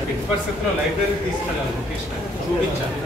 ఎట్టి పరిస్థితుల్లో లైబ్రరీ తీసుకెళ్ళాలి, లొకేషన్ చూపించాలి.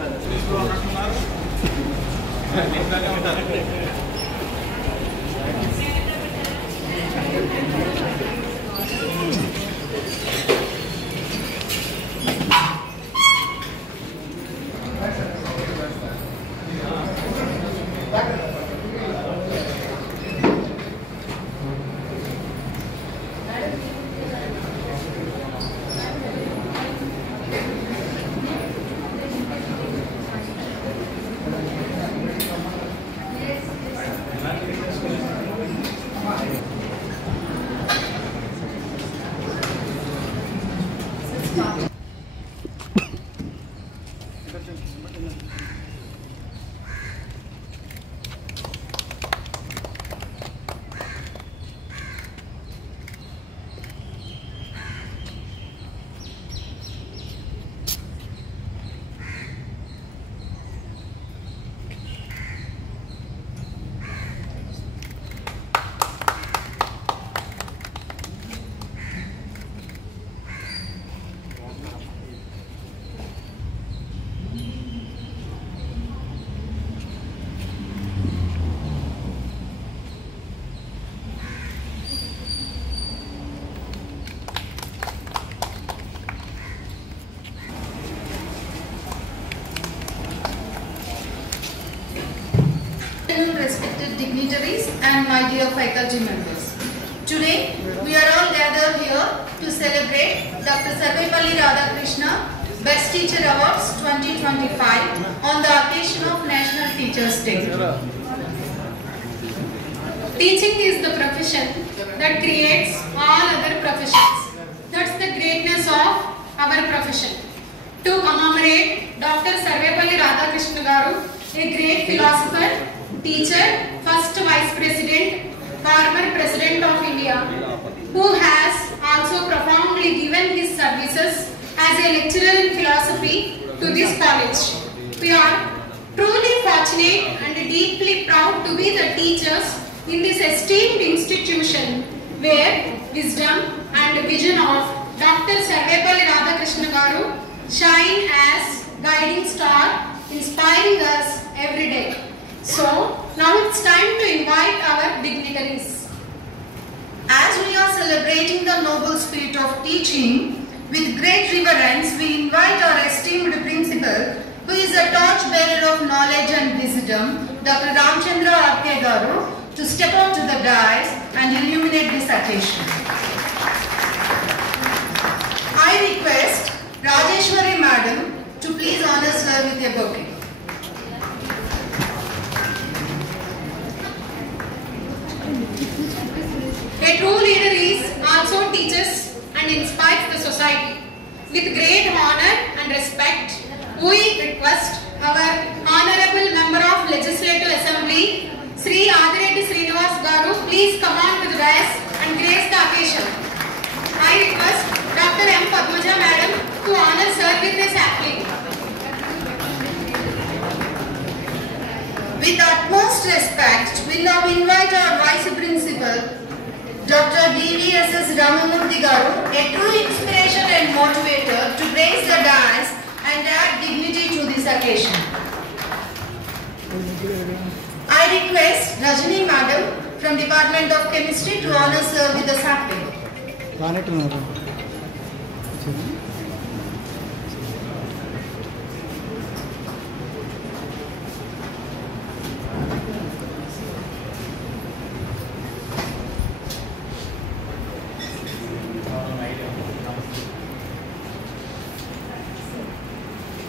Respected dignitaries and my dear faculty members. Today we are all gathered here to celebrate Dr. Sarvepalli Radhakrishna Best Teacher Awards 2025 on the occasion of National Teachers' Day. Teaching is the profession that creates all other professions. That's the greatness of our profession. To commemorate Dr. Sarvepalli Radhakrishna Garu, a great philosopher, teacher, first Vice President, former President of India, who has also profoundly given his services as a lecturer in philosophy to this college. We are truly fortunate and deeply proud to be the teachers in this esteemed institution where wisdom and vision of Dr. Sarvepalli Radhakrishna Garu shine as guiding star, inspiring us every day. So, now it's time to invite our dignitaries. As we are celebrating the noble spirit of teaching, with great reverence we invite our esteemed principal, who is a torchbearer of knowledge and wisdom, Dr. Ramchandra Apte Garu, to step onto the dais and illuminate this occasion. I request Rajeshwari Madam to please honor her with a bouquet. A true leader is also teaches and inspires the society. With great honor and respect, we request our Honorable Member of Legislative Assembly, Sri Adireddy Srinivas Garu, please come on to the dais and grace the occasion. I request Dr. M. Padmaja Madam to honor sir with this sapling. With utmost respect, we now invite our Vice Principal, Dr. D.V.S.S. Ramamurthy Garu, a true inspiration and motivator, to grace the dais and add dignity to this occasion. I request Rajani Madam from Department of Chemistry to honor sir with the sapling.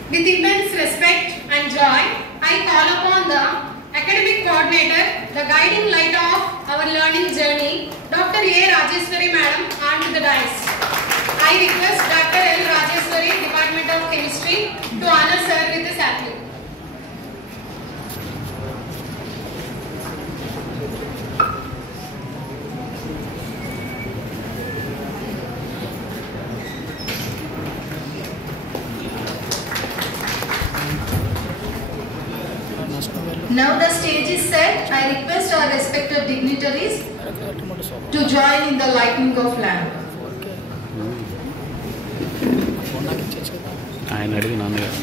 With immense respect and joy, I call upon the academic coordinator, the guiding light of our learning journey, Dr. A. Rajeshwari Madam, onto the dais. I request Dr. L. Rajeshwari, Department of Chemistry, to honor sir with the sapling. Now the stage is set. I request our respected dignitaries to join in the lighting of lamp. ఆయన అడిగి నాన్నగారు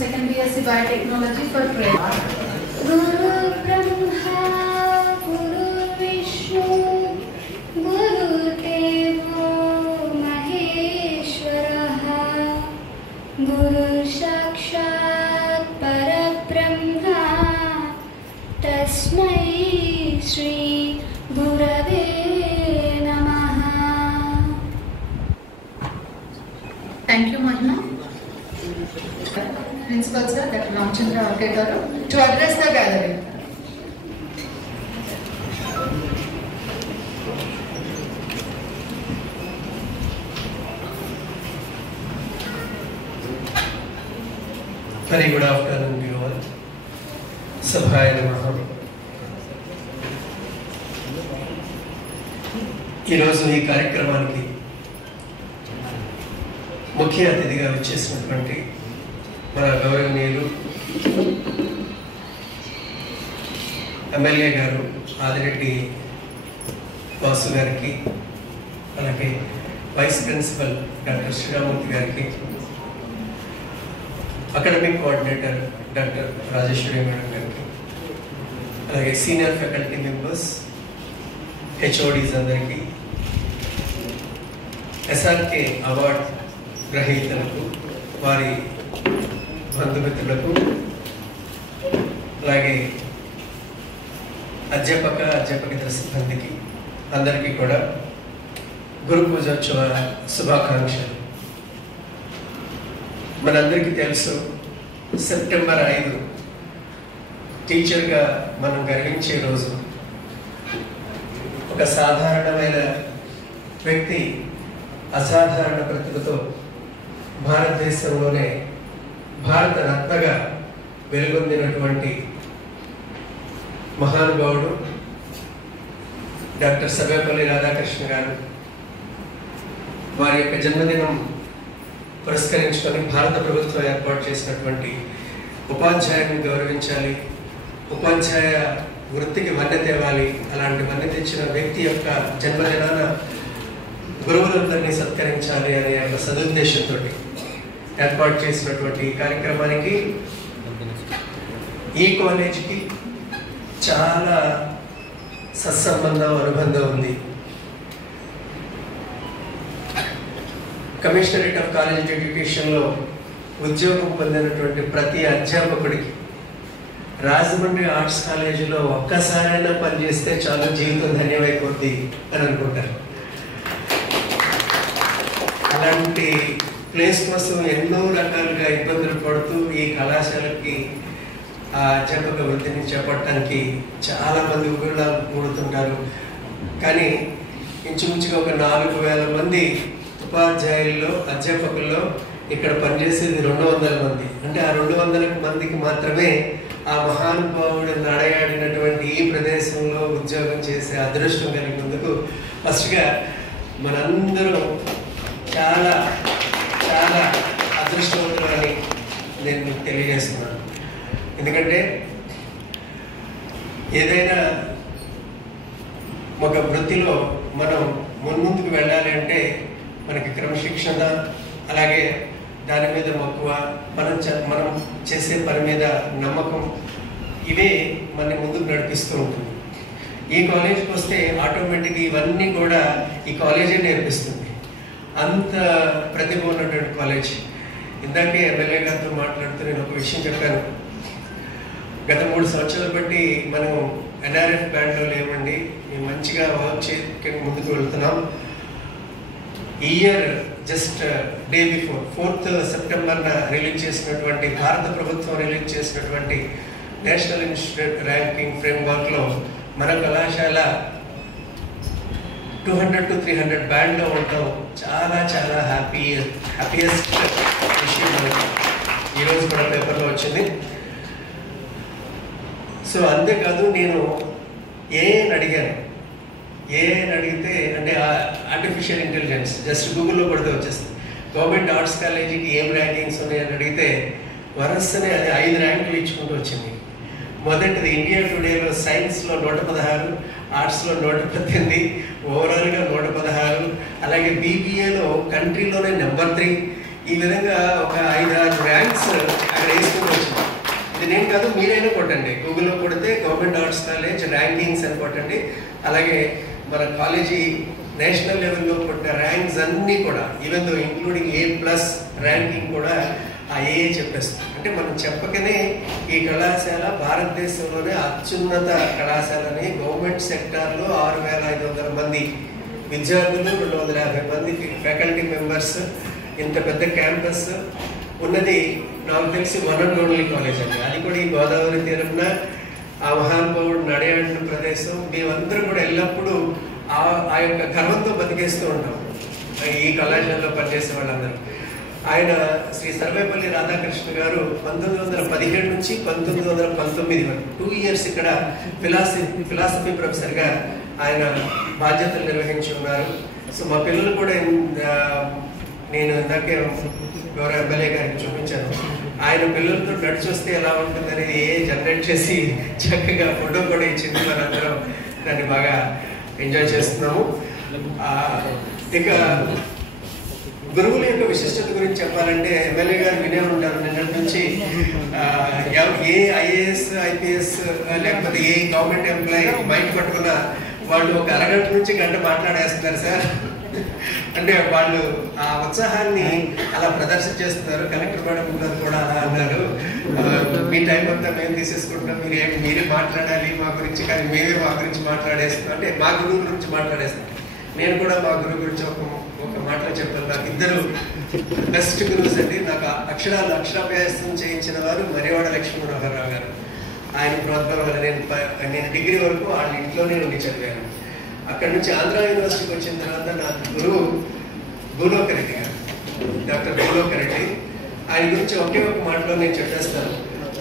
Second BSc Biotechnology for prayer. Guru Brahma, Guru Vishnu, Guru Devo Maheshwaraha, Guru Sakshat Parabrahma, Tasmai Shri Gurave Namaha. Thank you, Mahima. Principal Sir, Dr. Ramchandra Arke to address the gathering. Very good afternoon to you all. Sabhaya Namaha. ఈరోజు ఈ కార్యక్రమానికి ముఖ్య అతిథిగా వచ్చేసినటువంటి మన గౌరవనీయులు MLA గారు ఆదిరెడ్డి వాసు గారికి, అలాగే వైస్ ప్రిన్సిపల్ డాక్టర్ శ్రీరామూర్తి గారికి, academic coordinator doctor Rajeshwari madam గారికి, అలాగే సీనియర్ ఫ్యాకల్టీ మెంబర్స్, హెచ్ఓడీస్ అందరికీ, ఎస్ఆర్కే అవార్డ్ గ్రహీతలకు, వారి బంధుమిత్రులకు, అలాగే అధ్యాపకేతర సిబ్బందికి అందరికీ కూడా గురు పూజోత్సవ శుభాకాంక్షలు. మనందరికీ తెలుసు, సెప్టెంబర్ 5 టీచర్గా మనం గర్వించే రోజు. ఒక సాధారణమైన వ్యక్తి అసాధారణ ప్రతిభతో భారతదేశంలోనే భారత రత్నగా వెలుగొందినటువంటి మహానుభావుడు డాక్టర్ సర్వేపల్లి రాధాకృష్ణ గారు. వారి యొక్క జన్మదినం పురస్కరించుకొని భారత ప్రభుత్వం ఏర్పాటు చేసినటువంటి ఉపాధ్యాయుని గౌరవించాలి, ఉపాధ్యాయ వృత్తికి వన్నె తేవాలి. అలాంటి వన్నె తెచ్చిన వ్యక్తి యొక్క జన్మదినాన గురువులందరినీ సత్కరించాలి అనే ఒక సదుద్దేశంతో ఏర్పాటు చేసినటువంటి ఈ కార్యక్రమానికి ఈ కాలేజీకి చాలా సత్సంబంధం, అనుబంధం ఉంది. కమిషనరేట్ ఆఫ్ కాలేజ్ ఎడ్యుకేషన్లో ఉద్యోగం పొందినటువంటి ప్రతి అధ్యాపకుడికి రాజమండ్రి ఆర్ట్స్ కాలేజీలో ఒక్కసారైనా పనిచేస్తే చాలా జీవితం ధన్యమైపోద్ది అని అనుకుంటారు. అలాంటి ప్లేస్ కోసం ఎన్నో రకాలుగా ఇబ్బందులు పడుతూ ఈ కళాశాలకి ఆ అధ్యాపక వృత్తిని చేపట్టడానికి చాలామంది ఊళ్ళ కూడుతుంటారు. కానీ ఇంచుమించుగా ఒక 4,000 మంది ఉపాధ్యాయుల్లో అధ్యాపకుల్లో ఇక్కడ పనిచేసేది 200 మంది. అంటే ఆ 200 మందికి మాత్రమే ఆ మహానుభావుడు నడయాడినటువంటి ఈ ప్రదేశంలో ఉద్యోగం చేసే అదృష్టం కలిగినందుకు ఫస్ట్గా మనందరం చాలా చాలా అదృష్టవంతులని నేను మీకు తెలియజేస్తున్నాను. ఎందుకంటే ఏదైనా ఒక వృత్తిలో మనం ముందుకు వెళ్ళాలి అంటే మనకి క్రమశిక్షణ, అలాగే దాని మీద మక్కువ, మనం చేసే పని మీద నమ్మకం, ఇవే మన ముందుకు నడిపిస్తూ ఉంటుంది. ఈ కాలేజీకి వస్తే ఆటోమేటిక్గా ఇవన్నీ కూడా ఈ కాలేజే నేర్పిస్తుంది. అంత ప్రతిభ ఉన్నటువంటి కాలేజ్. ఇందాకే ఎమ్మెల్యే గారితో మాట్లాడుతూ నేను ఒక విషయం చెప్పాను. గత 3 సంవత్సరాలు బట్టి మనం ఎన్ఆర్ఎఫ్ బ్యాండ్లో లేవండి, మేము మంచిగా వర్క్ చేయడానికి ముందుకు వెళ్తున్నాం. ఈ year just day before 4th సెప్టెంబర్న రిలీజ్ చేసినటువంటి భారత ప్రభుత్వం రిలీజ్ చేసినటువంటి నేషనల్ ఇన్స్టిట్యూట్ ర్యాంకింగ్ ఫ్రేమ్వర్క్లో మన కళాశాల 200 to 300 బ్యాండ్లో ఉండటం చాలా చాలా హ్యాపీయెస్ట్ విషయం మనకి. ఈరోజు కూడా పేపర్లో వచ్చింది. సో అంతేకాదు, నేను ఏఐని అడిగాను. ఏఐని అడిగితే అంటే ఆర్టిఫిషియల్ ఇంటెలిజెన్స్ జస్ట్ గూగుల్లో పడితే వచ్చేస్తుంది. గవర్నమెంట్ ఆర్ట్స్ కాలేజీకి ఏం ర్యాంకింగ్స్ ఉన్నాయని అడిగితే వరుసనే అది 5 ర్యాంకులు ఇచ్చుకుంటూ వచ్చింది. మొదటిది ఇండియా టుడేలో సైన్స్లో 116, ఆర్ట్స్లో 118, ఓవరాల్గా 116, అలాగే బీబీఏలో కంట్రీలోనే నెంబర్ 3. ఈ విధంగా ఒక 5-6 ర్యాంక్స్ అక్కడ వేసుకుంటూ వచ్చింది. ఇది నేను కాదు, మీరైనా కొట్టండి, గూగుల్లో కొడితే గవర్నమెంట్ ఆర్ట్స్ కాలేజ్ ర్యాంకింగ్స్ అని కొట్టండి. అలాగే మన కాలేజీ నేషనల్ లెవెల్లో కొట్టిన ర్యాంక్స్ అన్నీ కూడా, even though including A+ ranking కూడా ఆ ఏఏ చెప్పేస్తుంది. అంటే మనం చెప్పకనే ఈ కళాశాల భారతదేశంలోనే అత్యున్నత కళాశాలని, గవర్నమెంట్ సెక్టార్లో 6,500 మంది విద్యార్థులు, 250 మంది ఫ్యాకల్టీ మెంబర్స్, ఇంత పెద్ద క్యాంపస్ ఉన్నది నాకు తెలిసి వన్ అండ్ ఓన్లీ కాలేజ్ అండి. అది కూడా ఈ గోదావరి తీరంన ఆ మహానుభావుడు నడయాడిన ప్రదేశం. మేమందరం కూడా ఎల్లప్పుడూ ఆ యొక్క గర్వంతో బతికేస్తూ ఉంటాం ఈ కళాశాలలో పనిచేసే వాళ్ళందరూ. ఆయన శ్రీ సర్వేపల్లి రాధాకృష్ణ గారు 1917 నుంచి 1919 వరకు 2 years ఇక్కడ ఫిలాసఫీ ప్రొఫెసర్గా ఆయన బాధ్యతలు నిర్వహించి ఉన్నారు. సో మా పిల్లలు కూడా నేను ఇందాకే గౌరవ ఎమ్మెల్యే గారికి చూపించాను. ఆయన పిల్లలతో నడిచి వస్తే ఎలా ఉంటుంది అనేది జనరేట్ చేసి చక్కగా ఫోటో కూడా ఇచ్చింది. మనందరం దాన్ని బాగా ఎంజాయ్ చేస్తున్నాము. ఇక గురువుల యొక్క విశిష్టత గురించి చెప్పాలంటే ఎమ్మెల్యే గారు వినే ఉంటారు నిన్నటి నుంచి. ఏ ఐఏఎస్, ఐపీఎస్ లేకపోతే ఏ గవర్నమెంట్ ఎంప్లాయీ మైక్ పట్టుకున్న వాళ్ళు ఒక అరగంట నుంచి గంట మాట్లాడేస్తున్నారు సార్. అంటే వాళ్ళు ఆ ఉత్సాహాన్ని అలా ప్రదర్శన చేస్తున్నారు. కలెక్టర్ మేడం ఉన్నది కూడా అలా అన్నారు, మీ టైం అంతా మేము తీసేసుకుంటున్నాం, మీరే మాట్లాడాలి మా గురించి, కానీ మేమే మా గురించి మాట్లాడేస్తున్నాం. అంటే మా గురువు గురించి మాట్లాడేస్తాం. నేను కూడా మా గురువు గురించి ఒక మాటలో చెప్పాను. నాకు 2 బెస్ట్ గురువుస్ అండి. నాకు అక్షరాభ్యాసం చేయించిన వారు మరివాడ లక్ష్మీ మనోహరరావు గారు. ఆయన ప్రోత్సాహం వల్ల నేను డిగ్రీ వరకు వాళ్ళ ఇంట్లోనే ఉండి చదివాను. అక్కడి నుంచి ఆంధ్ర యూనివర్సిటీకి వచ్చిన తర్వాత నా గురువు భూలోకరెడ్డి గారు, డాక్టర్ భూలోకరెడ్డి. ఆయన గురించి ఒకే ఒక మాటలో నేను చెప్పేస్తాను.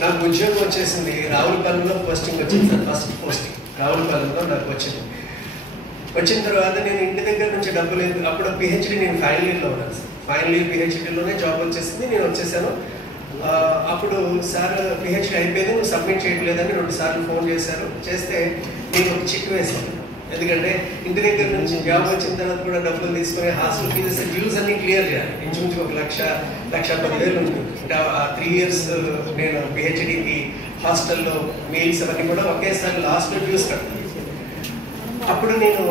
నాకు ఉద్యోగం వచ్చేసింది రావులపల్లిలో పోస్టింగ్ వచ్చింది సార్. ఫస్ట్ పోస్టింగ్ రావులపల్లిలో నాకు వచ్చింది. వచ్చిన తర్వాత నేను ఇంటి దగ్గర నుంచి డబ్బులు అప్పుడు పిహెచ్డి నేను ఫైనల్ ఇయర్లో ఉన్నాను సార్. ఫైనల్ ఇయర్ పిహెచ్డిలోనే జాబ్ వచ్చేసింది. నేను వచ్చేసాను. అప్పుడు సార్ పిహెచ్డి అయిపోయింది, నువ్వు సబ్మిట్ చేయట్లేదని 2 సార్లు ఫోన్ చేశారు. చేస్తే నేను ఒక చిక్ వేశాను. ఎందుకంటే ఇంటి దగ్గర నుంచి జాబ్ వచ్చిన తర్వాత కూడా డబ్బులు తీసుకుని హాస్టల్ ఫీజెస్ డ్యూస్ అన్ని క్లియర్ చేయాలి. ఇంచుమించు 1,10,000 ఉంటుంది. అంటే ఆ 3 years నేను పిహెచ్డికి హాస్టల్లో మీల్స్ అవన్నీ కూడా ఒకేసారి లాస్ట్లో డ్యూస్ కట్టాను. అప్పుడు నేను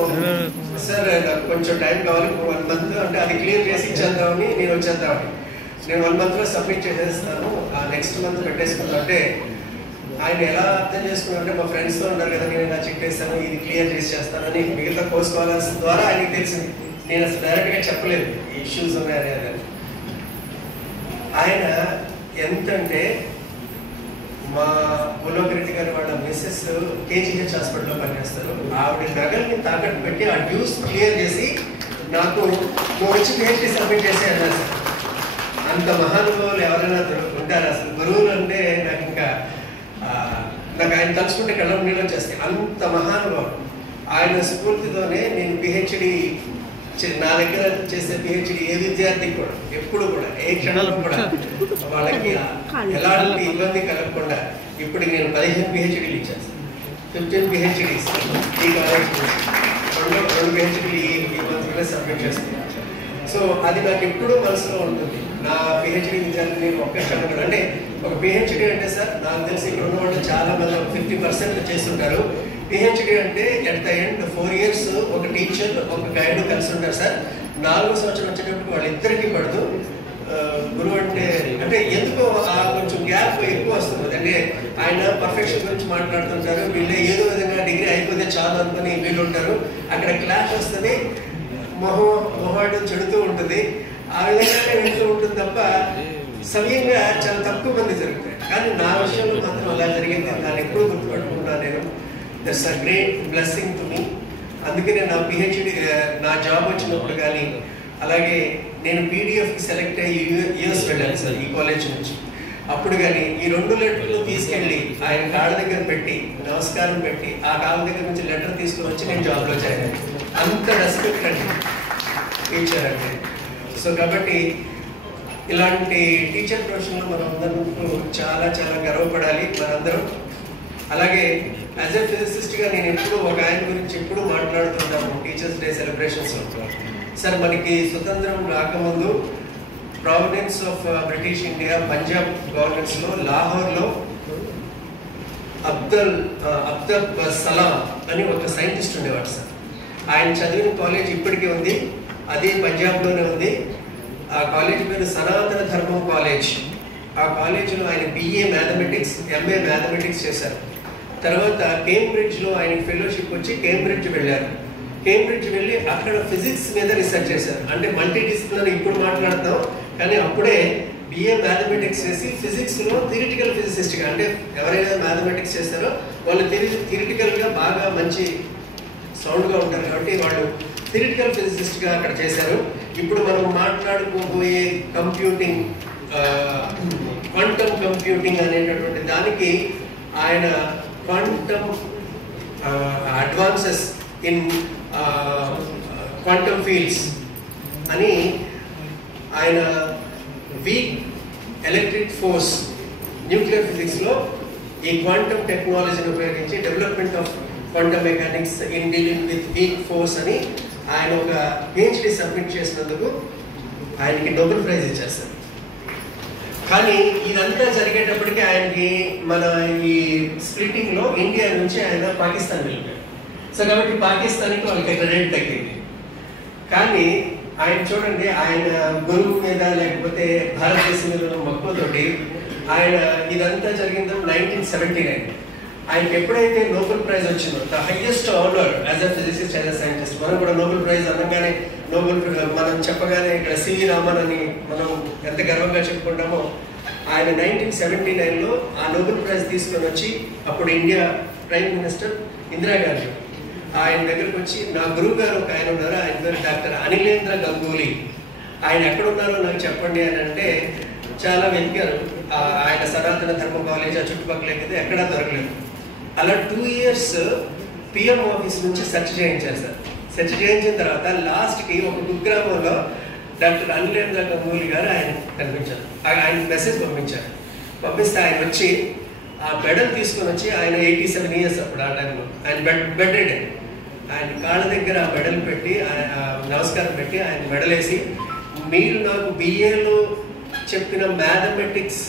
సార్ నాకు కొంచెం టైం కావాలి, 1 month అంటే అది క్లియర్ చేసి ఇచ్చేద్దామని నేను వచ్చేద్దామని. నేను 1 monthలో సబ్మిట్ చేసేస్తాను, ఆ నెక్స్ట్ మంత్ పెట్టేసుకున్నాను. అంటే ఆయన ఎలా అర్థం చేసుకున్నారంటే మా ఫ్రెండ్స్తో ఉన్నారు కదా, నేను ఇలా చెక్ చేస్తాను, ఇది క్లియర్ చేసి చేస్తానని మిగతా కోర్స్ కావాల్సిన ద్వారా ఆయనకి తెలిసింది. నేను అసలు డైరెక్ట్గా చెప్పలేదు ఈ ఇష్యూస్ ఉన్నాయని. ఆయన ఎంతంటే మా ములోక్ రెడ్డి గారు వాళ్ళ మిస్సెస్ కేజీహెచ్ హాస్పిటల్లో పనిచేస్తారు. ఆవిడ నగల్ని తాకట్టు పెట్టి ఆ డ్యూస్ క్లియర్ చేసి నాకు నువ్వు వచ్చి పిహెచ్డి సబ్మిట్ చేసి అన్నారు సార్. అంత మహానుభావులు ఎవరైనా ఉంటారు అసలు. గురువులు అంటే నాకు ఇంకా నాకు ఆయన తలుచుకుంటే కళ్ళ నీళ్ళు వచ్చేస్తాయి. అంత మహానుభావుడు. ఆయన స్ఫూర్తితోనే నేను పిహెచ్డి నా దగ్గర చేసే పిహెచ్డి ఏ విద్యార్థికి కూడా ఎప్పుడు కూడా ఏ క్షణంలో కూడా వాళ్ళకి ఎలాంటి ఇబ్బంది కలగకుండా ఇప్పుడు నేను 15 పిహెచ్డీలు ఇచ్చాను. 15 పిహెచ్డీస్ ఈ కాలేజ్ రెండు పిహెచ్డీలు ఈ మంత్లో సబ్మిట్ చేస్తున్నాను. సో అది నాకు ఎప్పుడూ మనసులో ఉంటుంది. నా పిహెచ్డీ విద్యార్థి నేను ఒక్క క్షణం కూడా అంటే ఒక పిహెచ్డీ అంటే సార్ నాకు తెలిసి ఇక్కడ ఉన్న వాళ్ళు చాలా మంది 50% చేస్తుంటారు. పిహెచ్డీ అంటే ఎట్ ద ఎండ్ 4 years ఒక టీచర్ ఒక గైడ్ కలిసి ఉంటారు సార్. 4వ సంవత్సరం వచ్చేటప్పుడు వాళ్ళిద్దరికీ పడుతూ గురువు అంటే ఎందుకో కొంచెం గ్యాప్ ఎక్కువ వస్తుంది. అంటే ఆయన పర్ఫెక్షన్ గురించి మాట్లాడుతుంటారు, వీళ్ళే ఏదో విధంగా డిగ్రీ అయిపోతే చాలు అనుకుని వీళ్ళు ఉంటారు. అక్కడ క్లాష్ వస్తుంది, మొహాడు చెడుతూ ఉంటుంది. ఆ విధంగానే వెళ్తూ ఉంటుంది తప్ప సమయంగా చాలా తక్కువ మంది జరుగుతాయి. కానీ నా విషయంలో మాత్రం అలా జరిగింది. దాన్ని ఎప్పుడూ గుర్తుపెట్టుకుంటాను నేను. That's a great blessing to me. అందుకనే నా పిహెచ్డి నా జాబ్ వచ్చినప్పుడు కానీ అలాగే నేను పీడిఎఫ్కి సెలెక్ట్ అయ్యి యూఎస్ వెళ్ళాను సార్ ఈ కాలేజ్ నుంచి. అప్పుడు కానీ ఈ 2 లెటర్లు తీసుకెళ్ళి ఆయన కాళ్ళ దగ్గర పెట్టి నమస్కారం పెట్టి ఆ కాళ్ళ దగ్గర నుంచి లెటర్ తీసుకుని వచ్చి నేను జాబ్లో జాయిన్ అయ్యాను. అంత రెస్పెక్ట్ అండి టీచర్ అంటే. సో కాబట్టి ఇలాంటి టీచర్ ప్రొఫెషన్లో మనం అందరూ చాలా చాలా గర్వపడాలి మనందరం. అలాగే యాజ్ ఎ ఫిజిసిస్ట్గా నేను ఎప్పుడు ఒక ఆయన గురించి ఎప్పుడు మాట్లాడుతుంటాను టీచర్స్ డే సెలబ్రేషన్స్లో. సార్ మనకి స్వతంత్రం రాకముందు providence of British India Punjab గవర్నమెంట్స్లో లాహోర్లో అబ్దుల్ సలాం అని ఒక సైంటిస్ట్ ఉండేవాడు సార్. ఆయన చదివిన కాలేజ్ ఇప్పటికీ ఉంది, అది పంజాబ్లోనే ఉంది. ఆ కాలేజ్ పేరు సనాతన ధర్మం కాలేజ్. ఆ కాలేజీలో ఆయన BA మ్యాథమెటిక్స్ MA మ్యాథమెటిక్స్ చేశారు. తర్వాత కేంబ్రిడ్జ్లో ఆయనకి ఫెలోషిప్ వచ్చి కేంబ్రిడ్జ్ వెళ్ళారు. కేంబ్రిడ్జ్ వెళ్ళి అక్కడ ఫిజిక్స్ మీద రీసెర్చ్ చేశారు. అంటే మల్టీ డిసిప్లినరీ ఇప్పుడు మాట్లాడుతాం, కానీ అప్పుడే BA మ్యాథమెటిక్స్ చేసి ఫిజిక్స్లో థియరిటికల్ ఫిజిసిస్ట్గా, అంటే ఎవరైనా మ్యాథమెటిక్స్ చేస్తారో వాళ్ళు థియరిటికల్గా బాగా మంచి సౌండ్గా ఉంటారు కాబట్టి వాళ్ళు థియరిటికల్ ఫిజిసిస్ట్గా అక్కడ చేశారు. ఇప్పుడు మనం మాట్లాడుకోబోయే కంప్యూటింగ్ క్వాంటమ్ కంప్యూటింగ్ అనేటటువంటి దానికి ఆయన quantum advances in quantum fields అని ఆయన వీక్ ఎలక్ట్రిక్ ఫోర్స్ న్యూక్లియర్ ఫిజిక్స్లో ఈ క్వాంటమ్ టెక్నాలజీని ఉపయోగించి development of quantum mechanics in dealing with week force అని ఆయన ఒక PhD సబ్మిట్ చేసినందుకు ఆయనకి నోబెల్ ప్రైజ్ ఇచ్చేస్తారు. కానీ ఇదంతా జరిగేటప్పటికీ ఆయనకి మన ఈ స్ప్లిట్టింగ్లో ఇండియా నుంచి ఆయన పాకిస్తాన్ వెళ్ళిపోయారు. సో కాబట్టి పాకిస్తాన్కి వాళ్ళకి క్రెడిట్ తగ్గింది. కానీ ఆయన చూడండి, ఆయన గురువు మీద లేకపోతే భారతదేశం మీద మక్కువతోటి ఆయన ఇదంతా జరిగింది 1979. ఆయనకి ఎప్పుడైతే నోబెల్ ప్రైజ్ వచ్చిందో, the highest honour as a physicist, as a scientist. మనం కూడా నోబెల్ ప్రైజ్ అనగానే మనం చెప్పగానే ఇక్కడ సివి రామన్ అని మనం ఎంత గర్వంగా చెప్పుకుంటామో, ఆయన 1979లో ఆ నోబెల్ ప్రైజ్ తీసుకొని వచ్చి అప్పుడు ఇండియా ప్రైమ్ మినిస్టర్ ఇందిరాగాంధీ ఆయన దగ్గరకు వచ్చి, నా గురువు గారు ఒక ఆయన ఉన్నారు, ఆయన పేరు డాక్టర్ అనిలేంద్ర గంగూలీ, ఆయన ఎక్కడున్నారో నాకు చెప్పండి అని అంటే చాలా వెతికారు. ఆయన సనాతన ధర్మ కాలేజ్ ఆ చుట్టుపక్కల ఎక్కితే ఎక్కడా దొరకలేదు. అలా 2 years PM ఆఫీస్ నుంచి సెర్చ్ చేయించారు సార్. సెర్చ్ చేయించిన తర్వాత లాస్ట్కి ఒక కుగ్రామంలో డాక్టర్ అనిలేంద్ర గంగూలీ గారు ఆయన కనిపించారు. ఆయన మెసేజ్ పంపించారు. పంపిస్తే ఆయన వచ్చి ఆ మెడల్ తీసుకొని వచ్చి, ఆయన 87 years అప్పుడు ఆ టైంలో, ఆయన బెడ్ రెడీ. ఆయన కాళ్ళ దగ్గర ఆ మెడల్ పెట్టి నమస్కారం పెట్టి ఆయన మెడలేసి, మీరు నాకు BAలో చెప్పిన మ్యాథమెటిక్స్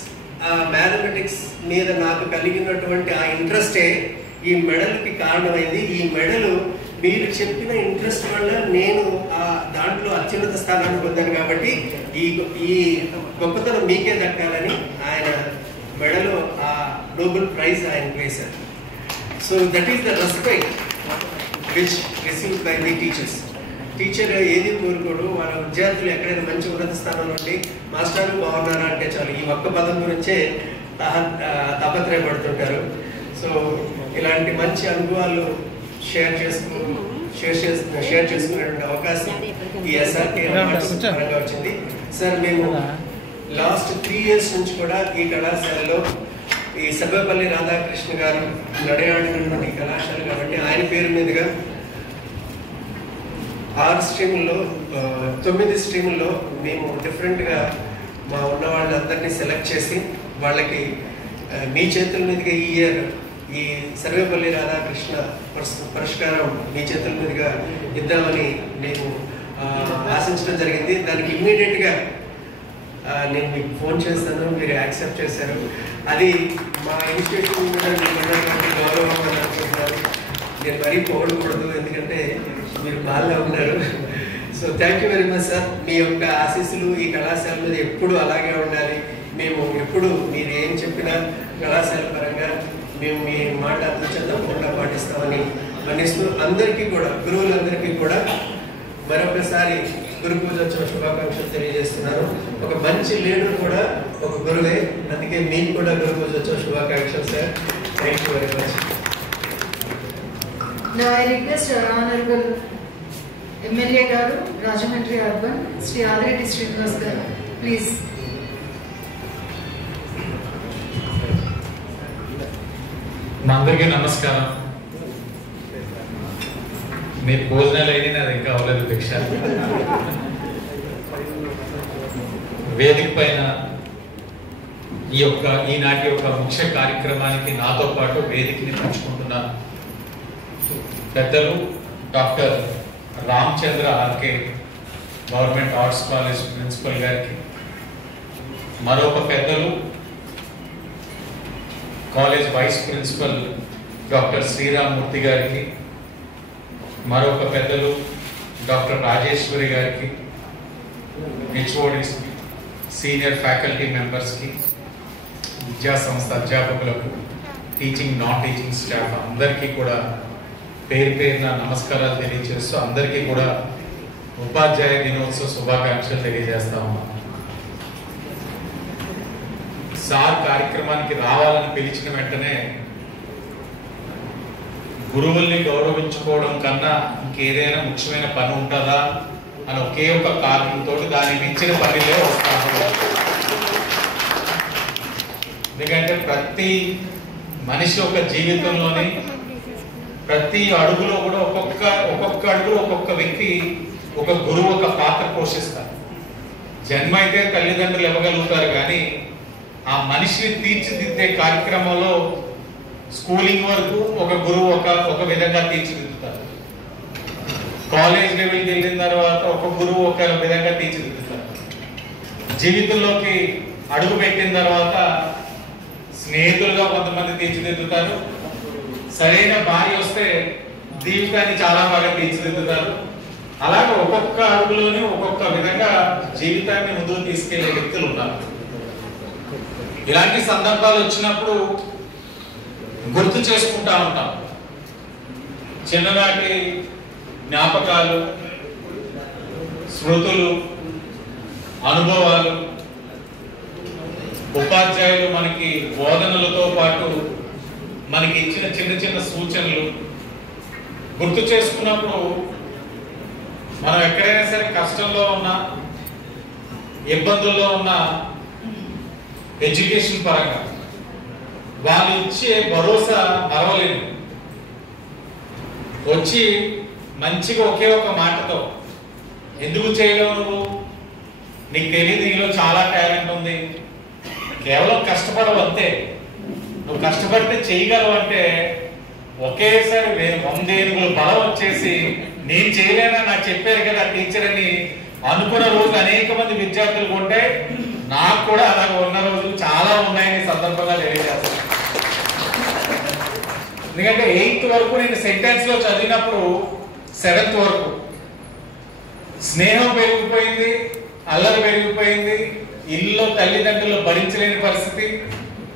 మీద నాకు కలిగినటువంటి ఆ ఇంట్రెస్టే ఈ మెడల్కి కారణమైంది. ఈ మెడల్ మీరు చెప్పిన ఇంట్రెస్ట్ వల్ల నేను దాంట్లో అత్యున్నత స్థానాన్ని పొందాను కాబట్టి ఈ గొప్పతనం మీకే దక్కాలని ఆయన మెడలో ఆ నోబెల్ ప్రైజ్ ఆయన వేశారు. So that is the respect which received by the teachers. Teacher ఏది కోరుకోడు, వాళ్ళ విద్యార్థులు ఎక్కడైనా మంచి ఉన్నత స్థానంలో ఉండి మాస్టర్లు బాగున్నారా అంటే చాలు, ఈ ఒక్క పదం గురించే తాపత్రయపడుతుంటారు. సో ఇలాంటి మంచి అనుభవాలు షేర్ చేసుకునేటువంటి అవకాశం ఈ ఎస్ఆర్కే పరంగా వచ్చింది. సార్ మేము లాస్ట్ 3 years నుంచి కూడా ఈ కళాశాలలో ఈ సర్వేపల్లి రాధాకృష్ణ గారు నడయాడినటువంటి కళాశాల కాబట్టి ఆయన పేరు మీదుగా 6 స్ట్రీముల్లో 9 స్ట్రీముల్లో మేము డిఫరెంట్గా మా ఉన్న వాళ్ళందరినీ సెలెక్ట్ చేసి వాళ్ళకి మీ చేతుల మీదుగా ఈ ఇయర్ ఈ సర్వేపల్లి రాధాకృష్ణ పురస్కారం మీ చేతుల మీదుగా ఇద్దామని నేను ఆశించడం జరిగింది. దానికి ఇమ్మీడియట్గా నేను మీకు ఫోన్ చేస్తాను, మీరు యాక్సెప్ట్ చేశారు. అది మా ఇన్స్టిట్యూషన్ మీద మీకు ఉన్నటువంటి గౌరవం అని అనుకుంటున్నాను. నేను మరీ పోగొడకూడదు, ఎందుకంటే మీరు బాగా ఉన్నారు. So thank you very much sir. మీ యొక్క ఆశీస్సులు ఈ కళాశాల మీద ఎప్పుడు అలాగే ఉండాలి. మేము ఎప్పుడు మీరు ఏం చెప్పినా కళాశాల పరంగా మేము మీ మాట తప్పకుండా పాటిస్తామని మనిస్తూ అందరికీ కూడా గురువులందరికీ కూడా మరొకసారి గురు పూజోత్సవ శుభాకాంక్షలు తెలియజేస్తున్నాను. ఒక మంచి లీడర్ కూడా ఒక గురువే, అందుకే మీకు కూడా గురు పూజోత్సవ శుభాకాంక్షలు sir. Thank you very much. Now I request our Honorable MLA Garu, Rajahmundry Urban, Sri Adireti Srinivas Garu, please. మా అందరికీ నమస్కారం. మీ భోజనాలు అయితే నాది ఇంకా అవ్వలేదు భిక్ష. వేదిక పైన ఈనాటి యొక్క ముఖ్య కార్యక్రమానికి నాతో పాటు వేదికని పంచుకుంటున్న పెద్దలు doctor Ramachandra RK government arts college principal గారికి, మరొక పెద్దలు college vice principal doctor Sriramamurthy గారికి, మరొక పెద్దలు డాక్టర్ రాజేశ్వరి గారికి, హెచ్ఓడిస్కి, సీనియర్ ఫ్యాకల్టీ మెంబర్స్కి, విద్యా సంస్థ అధ్యాపకులకు, టీచింగ్ నాన్ టీచింగ్ స్టాఫ్ అందరికీ కూడా పేరు పేరున నమస్కారాలు తెలియజేస్తూ అందరికీ కూడా ఉపాధ్యాయ దినోత్సవ శుభాకాంక్షలు తెలియజేస్తా ఉన్నాం. సార్ కార్యక్రమానికి రావాలని పిలిచిన వెంటనే గురువుల్ని గౌరవించుకోవడం కన్నా ఇంకేదైనా ముఖ్యమైన పని ఉంటుందా అని ఒకే ఒక కారణంతో దాన్ని మించిన పనిలే వస్తాను. ఎందుకంటే ప్రతి మనిషి ఒక జీవితంలోని ప్రతి అడుగులో కూడా ఒక్కొక్క అడుగులో ఒక్కొక్క వ్యక్తి ఒక గురువు ఒక పాత్ర పోషిస్తారు. జన్మ అయితే తల్లిదండ్రులు ఇవ్వగలుగుతారు, కానీ ఆ మనిషిని తీర్చిదిద్దే కార్యక్రమంలో స్కూలింగ్ వరకు ఒక గురువు ఒక విధంగా తీర్చిదిద్దుతారు. కాలేజ్ లెవెల్కి వెళ్ళిన తర్వాత ఒక గురువు ఒక విధంగా తీర్చిదిద్దుతారు. జీవితంలోకి అడుగు పెట్టిన తర్వాత స్నేహితులుగా కొంతమంది తీర్చిదిద్దుతారు. సరైన భార్య వస్తే జీవితాన్ని చాలా బాగా తీర్చిదిద్దుతారు. అలాగే ఒక్కొక్క అడుగులోనే ఒక్కొక్క విధంగా జీవితాన్ని ముందుకు తీసుకెళ్లే వ్యక్తులు ఉన్నారు. ఇలాంటి సందర్భాలు వచ్చినప్పుడు గుర్తు చేసుకుంటా ఉంటాం. చిన్ననాటి జ్ఞాపకాలు, స్మృతులు, అనుభవాలు, ఉపాధ్యాయులు మనకి బోధనలతో పాటు మనకి ఇచ్చిన చిన్న చిన్న సూచనలు గుర్తు చేసుకున్నప్పుడు మనం ఎక్కడైనా సరే కష్టంలో ఉన్నా, ఇబ్బందుల్లో ఉన్నా, ఎడ్యుకేషన్ పరంగా వాళ్ళు ఇచ్చే భరోసా మరవలేదు. వచ్చి మంచిగా ఒకే ఒక మాటతో, ఎందుకు చేయలేవు నువ్వు, నీకు తెలియదు, నీలో చాలా టాలెంట్ ఉంది, కేవలం కష్టపడవు అంతే, నువ్వు కష్టపడితే చేయగలవు అంటే ఒకేసారి 100 ఏనుగులు బలం వచ్చేసి నేను చేయలేనా నాకు చెప్పారు కదా టీచర్ అని అనుకున్న రోజు అనేక మంది విద్యార్థులు ఉంటే నాకు కూడా అలాగ ఉన్న రోజులు చాలా ఉన్నాయని సందర్భంగా తెలియజేస్తాను. ఎందుకంటే 8th వరకు నేను సెంటెన్స్ లో చదివినప్పుడు 7th వరకు స్నేహం పెరిగిపోయింది, అల్లరి పెరిగిపోయింది, ఇల్లు తల్లిదండ్రులు భరించలేని పరిస్థితి,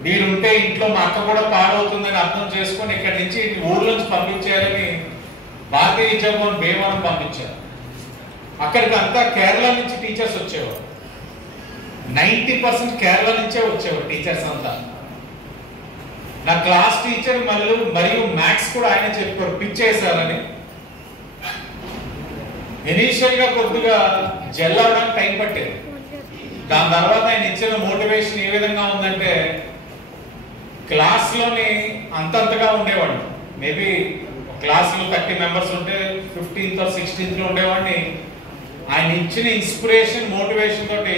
వీడుంటే ఇంట్లో మా అక్క కూడా పాడవుతుందని అర్థం చేసుకొని ఇక్కడి నుంచి ఊర్లోంచి పంపించారని భారతీయ విద్యాభవన్ భీమవరం పంపించారు. అక్కడికి అంతా కేరళ నుంచి టీచర్స్ వచ్చేవారు. 90% కేరళ నుంచే వచ్చేవారు టీచర్స్ అంతా. నా క్లాస్ టీచర్ మరియు మ్యాథ్స్ కూడా ఆయన చెప్పారు పిచ్చేసారని. ఇనీషియల్ గా కొద్దిగా జెల్ అవడానికి టైం పట్టేది. దాని తర్వాత ఆయన ఇచ్చిన మోటివేషన్ ఏ విధంగా ఉందంటే క్లాస్లోని అంతంతగా ఉండేవాడు. మేబీ క్లాసులో 30 మెంబర్స్ ఉంటే 15th or 16th లో ఉండేవాడిని. ఆయన ఇచ్చిన ఇన్స్పిరేషన్ మోటివేషన్ తోటి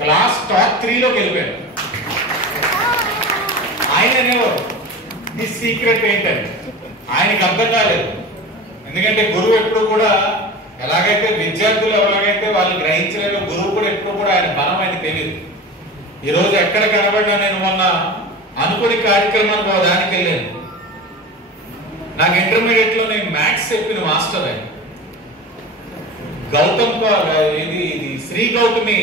క్లాస్ టాప్ 3లోకి వెళ్ళిపోయాడు. ఆయన అనేవారు ఈ సీక్రెట్ ఏంటని. ఆయనకి అర్థం కాలేదు. ఎందుకంటే గురువు ఎప్పుడు కూడా ఎలాగైతే విద్యార్థులు ఎలాగైతే వాళ్ళు గ్రహించలేదో గురువు కూడా ఎప్పుడు కూడా ఆయన బలం ఆయనకి తెలియదు. ఈరోజు ఎక్కడ కనబడినా నేను మొన్న అనుకుని కార్యక్రమానికి దానికి వెళ్ళాను. నాకు ఇంటర్మీడియట్ లో నేను మ్యాథ్స్ చెప్పిన మాస్టర్ ఆయన గౌతమ్ ఇది శ్రీ గౌతమి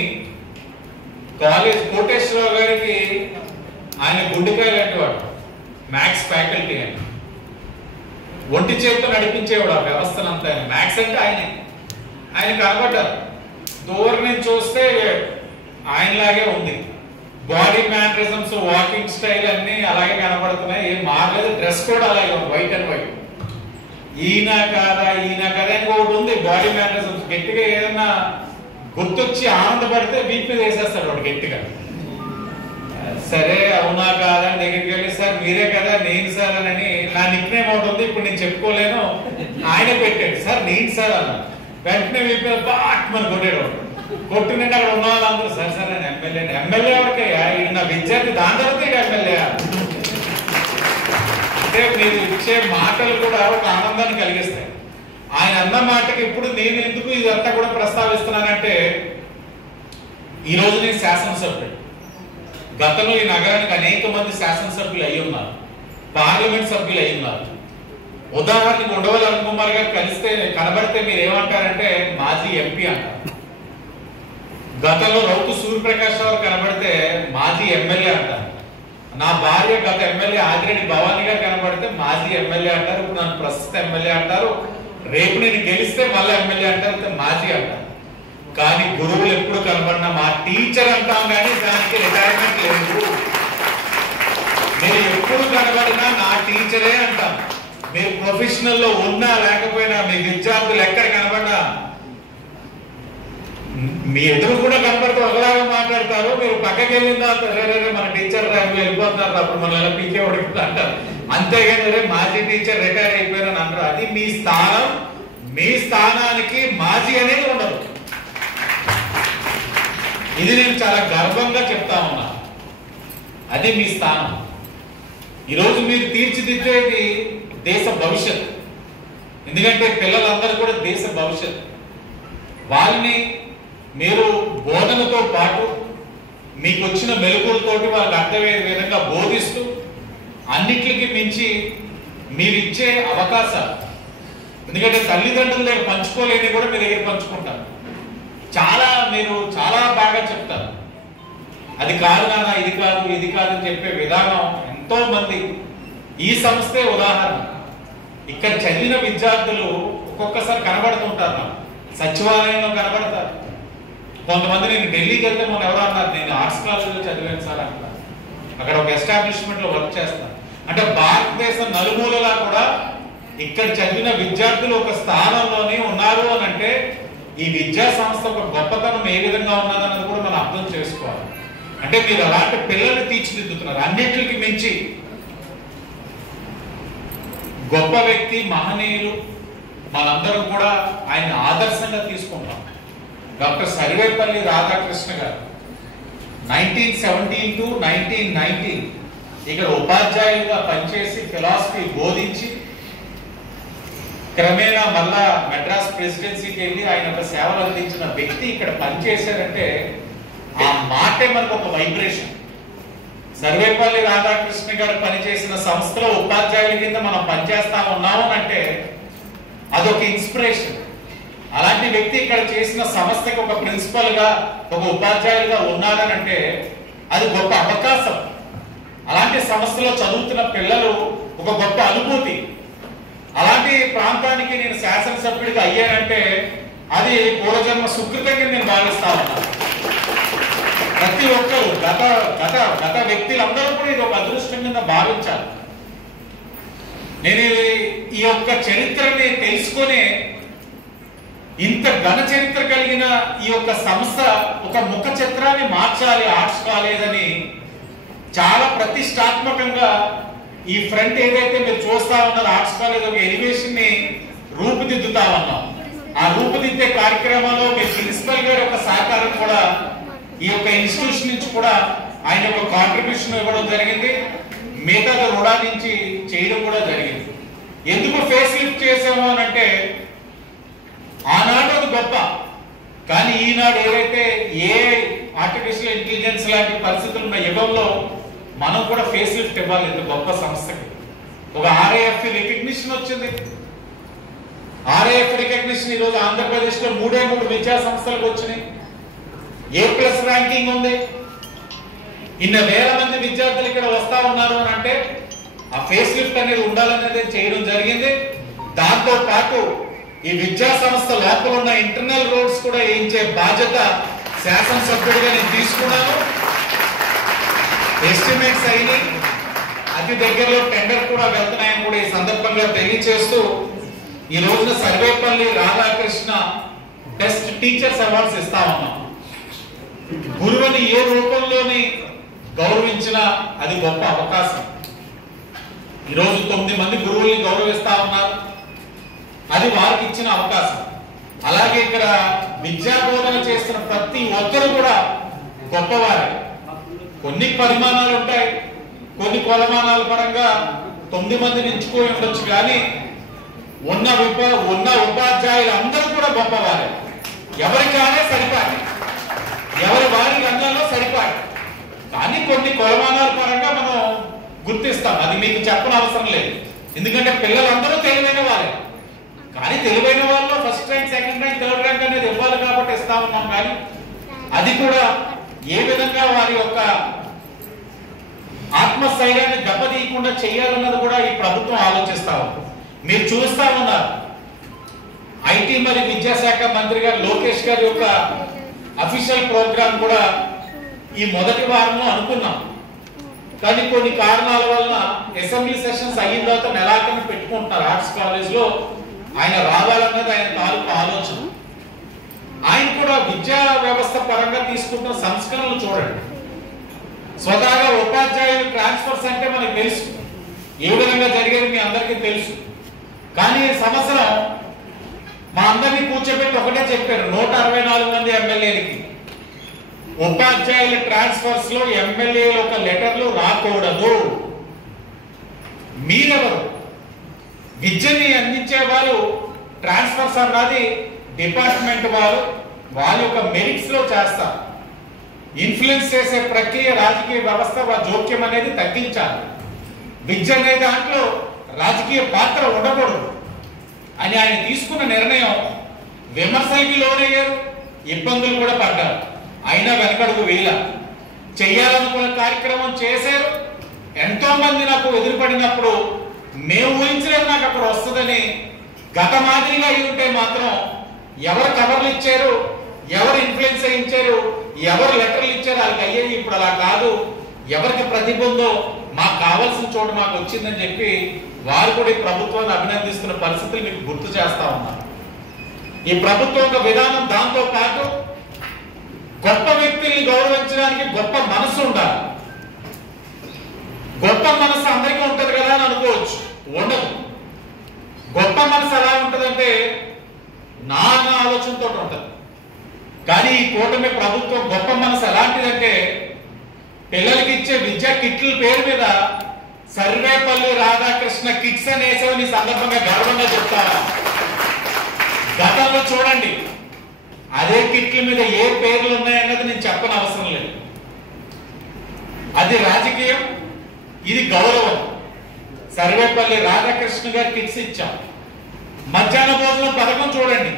కాలేజ్ కోటేశ్వరరావు గారికి ఆయన గుండెకాయ లాంటి వాడు. మ్యాథ్స్ ఫ్యాకల్టీ ఆయన ఒంటి చేతితో నడిపించేవాడు ఆ వ్యవస్థనంతా. మ్యాథ్స్ అంటే ఆయన కనబడ్డారు. దూరం నుంచి చూస్తే ఆయనలాగే ఉంది. బాడీ మ్యానరిజమ్స్ వాకింగ్ స్టైల్ అన్ని అలాగే కనబడుతున్నాయి. ఏం మారలేదు. డ్రెస్ కూడా అలాగే ఉంది, వైట్ అండ్ వైట్. ఈయన కాదా అని ఒకటి ఉంది. బాడీ మ్యానరిజమ్స్ గట్టిగా ఏదన్నా గుర్తొచ్చి ఆనందపడితే వీప్ మీద వేసేస్తాడు వాడు గట్టిగా. సరే అవునా కాదా దగ్గరికి వెళ్ళి సార్ మీరే కదా నేను సార్ అని నా నిక్ నేమ్ ఒకటి ఉంది ఇప్పుడు నేను చెప్పుకోలేను ఆయన పెట్టాడు. సార్ నేను సార్ అన్న వెంటనే వీప్ మీద బాట్మని కొట్టేవాడు. కొట్టినంటే అక్కడ ఉన్న వాళ్ళందరూ సార్ సార్ నేను ఎమ్మెల్యే ఎవరికయ్యా నా విద్యార్థి దాని తర్వాత ఎమ్మెల్యే. అంటే మీరు ఇచ్చే మాటలు కూడా ఒక ఆనందాన్ని కలిగిస్తాయి. ఆయన అన్న మాటకి ఇప్పుడు నేను ఎందుకు ఇదంతా కూడా ప్రస్తావిస్తున్నానంటే ఈరోజు నేను శాసనసభ్యుడు. గతంలో ఈ నగరానికి అనేక మంది శాసనసభ్యులు అయి ఉన్నారు, పార్లమెంట్ సభ్యులు అయి ఉన్నారు. ఉదాహరణకు ఉండవల్లి అరుణ్ కుమార్ గారు కనబడితే మీరు ఏమంటారంటే మాజీ ఎంపీ అంటారు. గతంలో రౌతు సూర్యప్రకాష్ రావు కనబడితే మాజీ ఎమ్మెల్యే అంటారు. నా భార్య గత ఎమ్మెల్యే ఆదిరెడ్డి భవానీ గారు కనబడితే మాజీ ఎమ్మెల్యే అంటారు. ఇప్పుడు నన్ను ప్రస్తుత ఎమ్మెల్యే అంటారు. రేపు నేను గెలిస్తే మళ్ళీ ఎమ్మెల్యే అంటారు, మాజీ అంటారు. కానీ గురువులు ఎప్పుడు కనబడినా మా టీచర్ అంటాం కానీ దానికి రిటైర్మెంట్ లేదు. మీరు ఎప్పుడు కనబడినా నా టీచరే అంటాం. మీరు ప్రొఫెషనల్ లో ఉన్నా లేకపోయినా మీ విద్యార్థులు ఎక్కడ కనబడినా మీ ఎదురు కూడా కనబడితే ఒకలాగా మాట్లాడతారు. మీరు పక్కకి వెళ్ళిందా మన టీచర్ వెళ్ళిపోతున్నారు అప్పుడు మనం ఎలా పీకే ఉడికి అంటారు. అంతేగాని రే మాజీ టీచర్ రిటైర్ అయిపోయారని అంటారు. అది మీ స్థానం. మీ స్థానానికి మాజీ అనేది ఉండదు. ఇది నేను చాలా గర్వంగా చెప్తా ఉన్నా. అది మీ స్థానం. ఈరోజు మీరు తీర్చిదిద్దేది దేశ భవిష్యత్. ఎందుకంటే పిల్లలందరూ కూడా దేశ భవిష్యత్. వాళ్ళని మీరు బోధనతో పాటు మీకు వచ్చిన మెలకువలతోటి వాళ్ళకి అర్థమయ్యే విధంగా బోధిస్తూ అన్నిటికీ మించి మీరు ఇచ్చే అవకాశాలు. ఎందుకంటే తల్లిదండ్రుల దగ్గర పంచుకోలేని కూడా మీ దగ్గర పంచుకుంటారు. మీరు చాలా బాగా చెప్తారు. అది కాదు నాన్న ఇది కాదు అని చెప్పే విధానం ఎంతో మంది. ఈ సంస్థే ఉదాహరణ. ఇక్కడ చదివిన విద్యార్థులు ఒక్కొక్కసారి కనబడుతుంటారు. సచివాలయంలో కనబడతారు. కొంతమంది నేను ఢిల్లీకి వెళ్తే మొన్న ఎవరో అన్నారు నేను ఆర్ట్స్ కాలేజీలో చదివాను సార్ అంటారు. అక్కడ ఒక ఎస్టాబ్లిష్మెంట్ లో వర్క్ చేస్తాను. అంటే భారతదేశం నలుమూలలా కూడా ఇక్కడ చదివిన విద్యార్థులు ఒక స్థానంలోనే ఉన్నారు అని అంటే ఈ విద్యా సంస్థ ఒక గొప్పతనం ఏ విధంగా ఉన్నదన్నది కూడా మనం అర్థం చేసుకోవాలి. అంటే మీరు అలాంటి పిల్లల్ని తీర్చిదిద్దుతున్నారు. అన్నిటికి మించి గొప్ప వ్యక్తి, మహనీయులు, మనందరం కూడా ఆయన ఆదర్శంగా తీసుకుంటాం. డాక్టర్ సర్వేపల్లి రాధాకృష్ణ గారు 1917 to 1919 ఇక్కడ ఉపాధ్యాయులుగా పనిచేసి ఫిలాసఫీ బోధించి క్రమేణా మళ్ళా మెడ్రాస్ ప్రెసిడెన్సీకి వెళ్ళి ఆయన ఒక సేవలు అందించిన వ్యక్తి ఇక్కడ పనిచేశారంటే ఆ మాటే మనకు ఒక వైబ్రేషన్. సర్వేపల్లి రాధాకృష్ణ గారు పనిచేసిన సంస్థలో ఉపాధ్యాయుల కింద మనం పనిచేస్తా ఉన్నాము అంటే అదొక ఇన్స్పిరేషన్. అలాంటి వ్యక్తి ఇక్కడ చేసిన సంస్థకి ఒక ప్రిన్సిపల్ గా ఒక ఉపాధ్యాయులుగా ఉన్నారనంటే అది గొప్ప అవకాశం. అలాంటి సంస్థలో చదువుతున్న పిల్లలు ఒక గొప్ప అనుభూతి. అలాంటి ప్రాంతానికి నేను శాసనసభ్యుడిగా అయ్యానంటే అది పూర్వజన్మ సుకృతంగా నేను భావిస్తా ఉన్నాను. ప్రతి ఒక్కరు గత గత గత వ్యక్తులందరూ కూడా ఇది ఒక అదృష్టం కింద భావించాలి. నేను ఈ యొక్క చరిత్రని తెలుసుకొని ఇంత ఘన చరిత్ర కలిగిన ఈ యొక్క సంస్థ ఒక ముఖ చిత్రాన్ని మార్చాలి ఆర్ట్స్ కాలేజ్ అని చాలా ప్రతిష్టాత్మకంగా ఈ ఫ్రంట్ ఏదైతే మీరు చూస్తా ఉన్నారో ఆర్ట్స్ కాలేజ్ ఒక ఎలివేషన్ ని రూపుదిద్దుతా ఉన్నాం. ఆ రూపుదిద్దే కార్యక్రమంలో మీ ప్రిన్సిపల్ గారి యొక్క సహకారం కూడా ఈ యొక్క ఇన్స్టిట్యూషన్ నుంచి కూడా ఆయన యొక్క కాంట్రిబ్యూషన్ ఇవ్వడం జరిగింది. మిగతా రుణా నుంచి చేయడం కూడా జరిగింది. ఎందుకు ఫేస్ లిఫ్ట్ చేసాము అని అంటే ఆనాడు అది గొప్ప, కానీ ఈనాడు ఏదైతే ఏ ఆర్టిఫిషియల్ ఇంటెలిజెన్స్ లాంటి పరిస్థితులు ఉన్న యుగంలో మనం కూడా ఫేస్ లిఫ్ట్ ఇవ్వాలి. ఇంత గొప్ప సంస్థకి ఒక RIF రికగ్నిషన్ వచ్చింది. RIF రికగ్నిషన్ ఈరోజు ఆంధ్రప్రదేశ్ లో 3 విద్యా సంస్థలకు వచ్చినాయి. A+ ర్యాంకింగ్ ఉంది. ఇన్ని వేల మంది విద్యార్థులు ఇక్కడ వస్తా ఉన్నారు అని అంటే ఆ ఫేస్ లిఫ్ట్ అనేది ఉండాలనేది చేయడం జరిగింది. దాంతో పాటు ఈ విద్యా సంస్థ లోపల ఉన్న ఇంటర్నల్ రోడ్స్ కూడా వేయించే బాధ్యత శాసనసభ్యుడిగా నేను తీసుకున్నాను. ఎస్టిమేట్స్ అయినాయి, అతి దగ్గరలో టెండర్ కూడా వెళ్తున్నాయని కూడా ఈ సందర్భంగా తెలియజేస్తూ ఈ రోజున Sarvepalli Radhakrishna best teachers awards ఇస్తా ఉన్నాం. గురువుని ఏ రూపంలోని గౌరవించినా అది గొప్ప అవకాశం. ఈరోజు 9 మంది గురువుల్ని గౌరవిస్తా ఉన్నారు, అది వారికి ఇచ్చిన అవకాశం. అలాగే ఇక్కడ విద్యా బోధన చేస్తున్న ప్రతి ఒక్కరు కూడా గొప్పవారే. కొన్ని పరిమాణాలు ఉంటాయి, కొన్ని కొలమానాల పరంగా 9 మందిని ఎంచుకొని ఉండొచ్చు, కానీ ఉన్న ఉపాధ్యాయులు అందరూ కూడా గొప్పవారే. ఎవరికానే సరిపాటి, ఎవరి వారి రంగంలో సరిపాటి, కానీ కొన్ని కొలమానాల పరంగా మనం గుర్తిస్తాం. అది మీకు చెప్పనవసరం లేదు, ఎందుకంటే పిల్లలందరూ తెలివైన వారే. కానీ తెలివైన వాళ్ళలో first rank, second rank, third rank అనేది ఇవ్వాలి కాబట్టి ఇస్తా ఉన్నాం. కానీ అది కూడా ఏ విధంగా వారి యొక్క ఆత్మస్థైర్యాన్ని దెబ్బతీయకుండా చేయాలన్నది కూడా ఈ ప్రభుత్వం ఆలోచిస్తా ఉంది. మీరు చూస్తా ఉన్నారు, IT మరియు విద్యాశాఖ మంత్రి గారు లోకేష్ గారి యొక్క అఫీషియల్ ప్రోగ్రామ్ కూడా ఈ మొదటి వారంలో అనుకున్నాం. కానీ కొన్ని కారణాల వలన అసెంబ్లీ సెషన్స్ అయిన తర్వాత నెలాఖరున పెట్టుకుంటున్నారు. ఆర్ట్స్ కాలేజ్ లో ఆయన రావాలన్నది ఆయన తాలూకు ఆలోచన. ఆయన కూడా విద్యా వ్యవస్థ పరంగా తీసుకుంటున్న సంస్కరణలు చూడండి. స్వతహాగా ఉపాధ్యాయులు ట్రాన్స్ఫర్స్ అంటే మనకు తెలుసు, ఏ విధంగా జరిగేది మీ అందరికీ తెలుసు. కానీ ఈ సంవత్సరం మా అందరినీ కూర్చోబెట్టి ఒకటే చెప్పారు, 164 మంది ఎమ్మెల్యేలకి ఉపాధ్యాయుల ట్రాన్స్ఫర్స్ లో ఎమ్మెల్యేల ఒక లెటర్లు రాకూడదు. మీరెవరు? విద్యని అందించే వాళ్ళు ట్రాన్స్ఫర్స్ అన్నది డిపార్ట్మెంట్ వారు వాళ్ళ యొక్క మెరిట్స్ లో చేస్తారు. ఇన్ఫ్లుయెన్స్ చేసే ప్రక్రియ రాజకీయ వ్యవస్థ జోక్యం అనేది తగ్గించాలి. విద్య అనే దాంట్లో రాజకీయ పాత్ర ఉండకూడదు అని ఆయన తీసుకున్న నిర్ణయం. విమర్శలకి లోనయ్యారు, ఇబ్బందులు కూడా పడ్డారు, అయినా వెనకడుగు వేయాల. చెయ్యాలనుకున్న కార్యక్రమం చేశారు. ఎంతో మంది నాకు ఎదురుపడినప్పుడు మేము ఊహించలేదు నాకు అక్కడ వస్తుందని. గత మాదిరిగా అయి ఉంటే మాత్రం ఎవరు కవర్లు ఇచ్చారు, ఎవరు ఇన్ఫ్లుయెన్స్ అయ్యించారు, ఎవరు లెటర్లు ఇచ్చారు వాళ్ళకి అయ్యేది. ఇప్పుడు అలా కాదు, ఎవరికి ప్రతిభ ఉందో మాకు కావాల్సిన చోటు మాకు వచ్చిందని చెప్పి వారు కూడా ఈ ప్రభుత్వాన్ని అభినందిస్తున్న పరిస్థితులు మీకు గుర్తు చేస్తా ఉన్నారు. ఈ ప్రభుత్వం యొక్క విధానం, దాంతో పాటు గొప్ప వ్యక్తుల్ని గౌరవించడానికి గొప్ప మనసు ఉండాలి. గొప్ప మనసు అందరికీ ఉంటది కదా అని అనుకోవచ్చు, ఉండదు. గొప్ప మనసు ఎలా ఉంటదంటే నాన్న ఆలోచనతో ఉంటది. కానీ ఈ కూటమి ప్రభుత్వం గొప్ప మనసు ఎలాంటిదంటే పిల్లలకి ఇచ్చే విద్యా కిట్ల పేరు మీద సర్వేపల్లి రాధాకృష్ణ కిట్స్ అని వేసేవని సందర్భంగా గర్వంగా చెప్తాను. గతంలో చూడండి, అదే కిట్ల మీద ఏ పేర్లు ఉన్నాయన్నది నేను చెప్పని అవసరం లేదు. అది రాజకీయం, ఇది గౌరవం. సర్వేపల్లి రాధాకృష్ణ గారు కిట్స్ ఇచ్చాం. మధ్యాహ్న భోజనం పథకం చూడండి,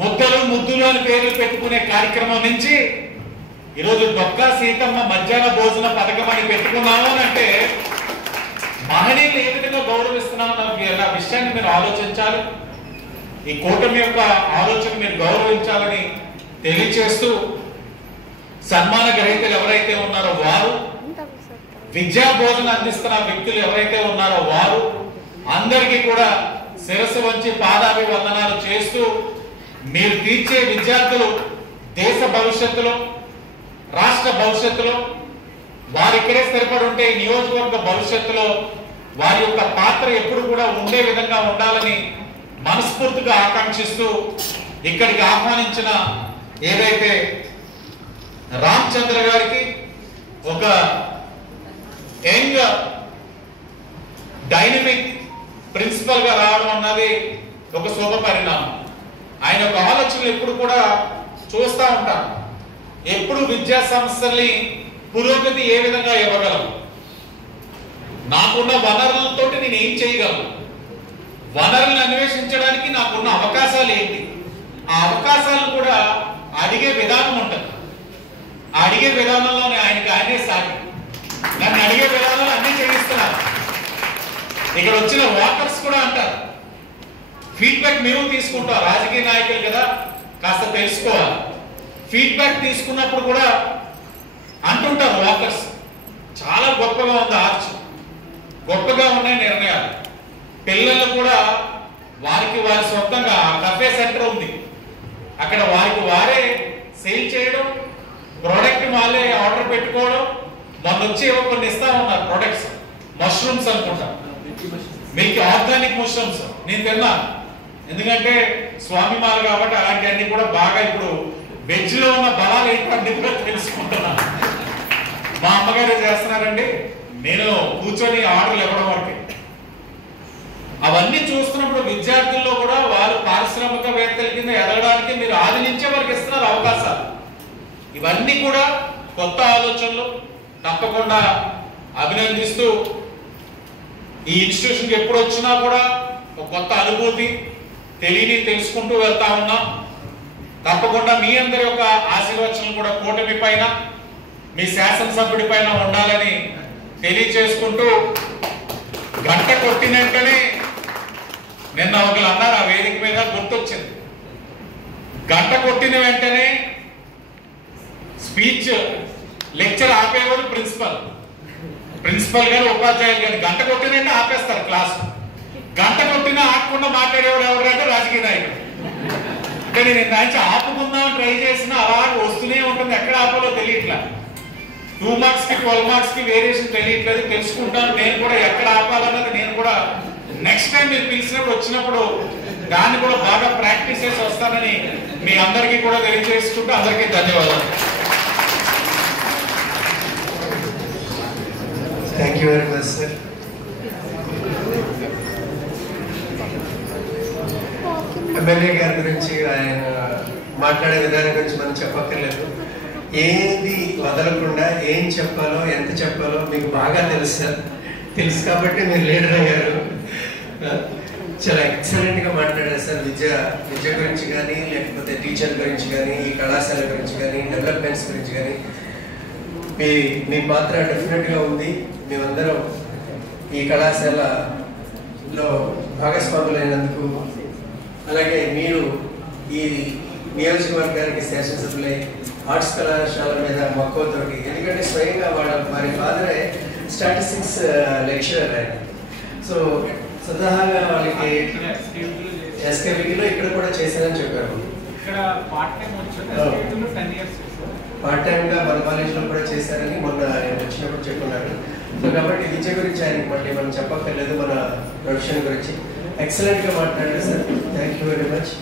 ముద్దలు ముద్దులు అని పేర్లు పెట్టుకునే కార్యక్రమం నుంచి ఈరోజు డొక్కా సీతమ్మ మధ్యాహ్న భోజన పథకం అని పెట్టుకున్నాము అని అంటే మహనీయులు ఏ విధంగా గౌరవిస్తున్నాము అన్న విషయాన్ని మీరు ఆలోచించాలి. ఈ కూటమి యొక్క ఆలోచన మీరు గౌరవించాలని తెలియచేస్తూ సన్మాన గ్రహీతలు ఎవరైతే ఉన్నారో వారు, విద్యా బోధన అందిస్తున్న వ్యక్తులు ఎవరైతే ఉన్నారో వారు అందరికీ కూడా శిరస్సు వంచి పాదాభివందనాలు చేస్తూ, మీరు తీర్చే విద్యార్థులు దేశ భవిష్యత్తులో, రాష్ట్ర భవిష్యత్తులో, వారు ఇక్కడే స్థిరపడి ఉంటే నియోజకవర్గ భవిష్యత్తులో వారి యొక్క పాత్ర ఎప్పుడు కూడా ఉండే విధంగా ఉండాలని మనస్ఫూర్తిగా ఆకాంక్షిస్తూ, ఇక్కడికి ఆహ్వానించిన ఏదైతే రామచంద్ర గారికి ఒక యంగ్ డైనమిక్ ప్రిన్సిపల్ గా రావడం అన్నది ఒక శుభ పరిణామం. ఆయన ఒక ఆలోచనలు ఎప్పుడు కూడా చూస్తూ ఉంటారు. ఎప్పుడు విద్యా సంస్థల్ని పురోగతి ఏ విధంగా ఇవ్వగలం, నాకున్న వనరులతో నేను ఏం చేయగలను, వనరులను అన్వేషించడానికి నాకున్న అవకాశాలు ఏంటి, ఆ అవకాశాలను కూడా అడిగే విధానం ఉంటుంది. ఆ అడిగే విధానంలోనే ఆయనే సాగి నన్ను అడిగే విధానంలో అన్ని చేయిస్తున్నారు. ఇక్కడ వచ్చిన వాకర్స్ కూడా అంటారు, ఫీడ్బ్యాక్ మేము తీసుకుంటాం, రాజకీయ నాయకులు కదా కాస్త తెలుసుకోవాలి. ఫీడ్బ్యాక్ తీసుకున్నప్పుడు కూడా అంటుంటారు వాకర్స్, చాలా గొప్పగా ఉంది ఆర్చ్, గొప్పగా ఉన్నాయి నిర్ణయాలు. పిల్లలు కూడా వారికి వారి సొంతంగా కఫే సెంటర్ ఉంది, అక్కడ వారికి వారే సేల్ చేయడం, ప్రోడక్ట్ వాళ్ళే ఆర్డర్ పెట్టుకోవడం. మొన్న వచ్చి కొన్ని ఇస్తా ఉన్నారు ప్రొడక్ట్స్, మష్రూమ్స్ అనుకుంటా, మిల్క్ ఆర్గానిక్ మష్రూమ్స్. నేను తిన్నాను, ఎందుకంటే స్వామిమాల కాబట్టి అలాంటివన్నీ కూడా బాగా ఇప్పుడు వెజ్ లో ఉన్న బలాలు ఏంటంటే కూడా తెలుసుకుంటున్నాను. మా అమ్మగారే చేస్తున్నారండి, నేను కూర్చొని ఆర్డర్లు ఇవ్వడం వరకే. అవన్నీ చూస్తున్నప్పుడు విద్యార్థుల్లో కూడా వాళ్ళు పారిశ్రామికవేత్తల కింద ఎదగడానికి మీరు ఆది నుంచే వారికి ఇస్తున్నారు అవకాశాలు. ఇవన్నీ కూడా కొత్త ఆలోచనలు, తప్పకుండా అభినందిస్తూ, ఈ ఇన్స్టిట్యూషన్కి ఎప్పుడు వచ్చినా కూడా ఒక కొత్త అనుభూతి తెలియని తెలుసుకుంటూ వెళ్తా ఉన్నాం. తప్పకుండా మీ అందరి యొక్క ఆశీర్వచనం కూడా కూటమి పైన, మీ శాసనసభ్యుడి పైన ఉండాలని తెలియచేసుకుంటూ, గంట కొట్టినట్టునే నిన్న ఒకరు అన్నారు ఆ వేదిక మీద, గుర్తొచ్చింది. గంట కొట్టిన వెంటనే స్పీచ్ లెక్చర్ ఆపేవాడు ప్రిన్సిపల్ గారు, ఉపాధ్యాయులు గారు. గంట కొట్టినంటే ఆపేస్తారు క్లాస్. గంట కొట్టినా ఆపకుండా మాట్లాడేవాడు ఎవరంటే రాజకీయ నాయకుడు. అంటే నేను ఇంత ఆపుకుందాం ట్రై చేసినా అలా వస్తూనే ఉంటుంది, ఎక్కడ ఆపాలో తెలియట్లా. 2 మార్క్స్ కి 12 మార్క్స్ కి వేరియేషన్ తెలియట్లేదు, తెలుసుకుంటాను నేను కూడా ఎక్కడ ఆపాలన్నది. నేను కూడా నెక్స్ట్ టైం మీరు పిలిచినప్పుడు వచ్చినప్పుడు దాన్ని కూడా బాగా ప్రాక్టీస్ చేసి వస్తానని మీ అందరికీ కూడా తెలియజేసుకుంటూ అందరికీ ధన్యవాదాలు. Thank you very much sir. MLA గారి గురించి, ఆయన మాట్లాడే విధానం గురించి మనం చెప్పక్కర్లేదు. ఏది వదలకుండా ఏం చెప్పాలో ఎంత చెప్పాలో మీకు బాగా తెలుసు కాబట్టి మీరు లీడర్ అయ్యారు. చాలా ఎక్సలెంట్ గా మాట్లాడారు సార్. విద్య గురించి కానీ, లేకపోతే టీచర్ గురించి కానీ, ఈ కళాశాల గురించి కానీ, డెవలప్మెంట్స్ గురించి కానీ మీ పాత్ర డెఫినెట్ గా ఉంది. మేమందరం ఈ కళాశాలలో భాగస్వాములైనందుకు, అలాగే మీరు ఈ నియోజకవర్గానికి శాసనసభ్యులై ఆర్ట్స్ కళాశాల మీద మక్కువతోటి, ఎందుకంటే స్వయంగా వారి ఫాదరే స్టాటిస్టిక్స్ లెక్చరర్ ఆయన. సో స్వతహాగా వాళ్ళకి ఎస్కేబిలో ఇక్కడ కూడా చేశారని చెప్పారు. పార్ట్ టైం గా మన కాలేజీలో కూడా చేశారని మొన్న ఆయన వచ్చినప్పుడు చెప్పుకున్నాడు. సో కాబట్టి విద్య గురించి ఆయనకి మళ్ళీ మనం చెప్పక్కర్లేదు, మన ప్రొఫెషన్ గురించి ఎక్సలెంట్ గా మాట్లాడారు sir. Thank you very much.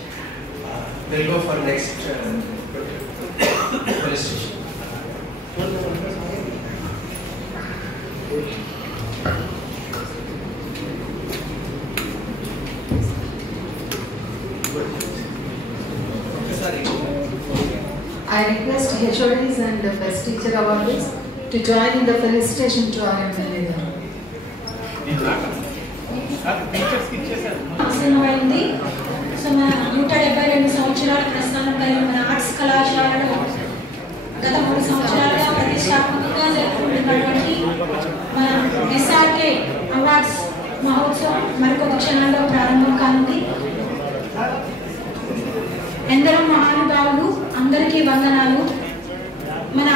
Will go for next police station. I request HODs and the best teacher awardees to join in the felicitation to our MLA. అవసరమైంది. సో మన 172 సంవత్సరాల ప్రస్థానం కలిగిన మన ఆర్ట్స్ కళాశాలలో గత 3 సంవత్సరాలుగా ప్రతిష్టాత్మకంగా జరుపుకుంటున్నటువంటి మన SRK అవార్డ్స్ మహోత్సవం మరికొద్ది క్షణాల్లో ప్రారంభం కానుంది. ఎందరో మహానుభావులు, అందరికీ వందనాలు. మన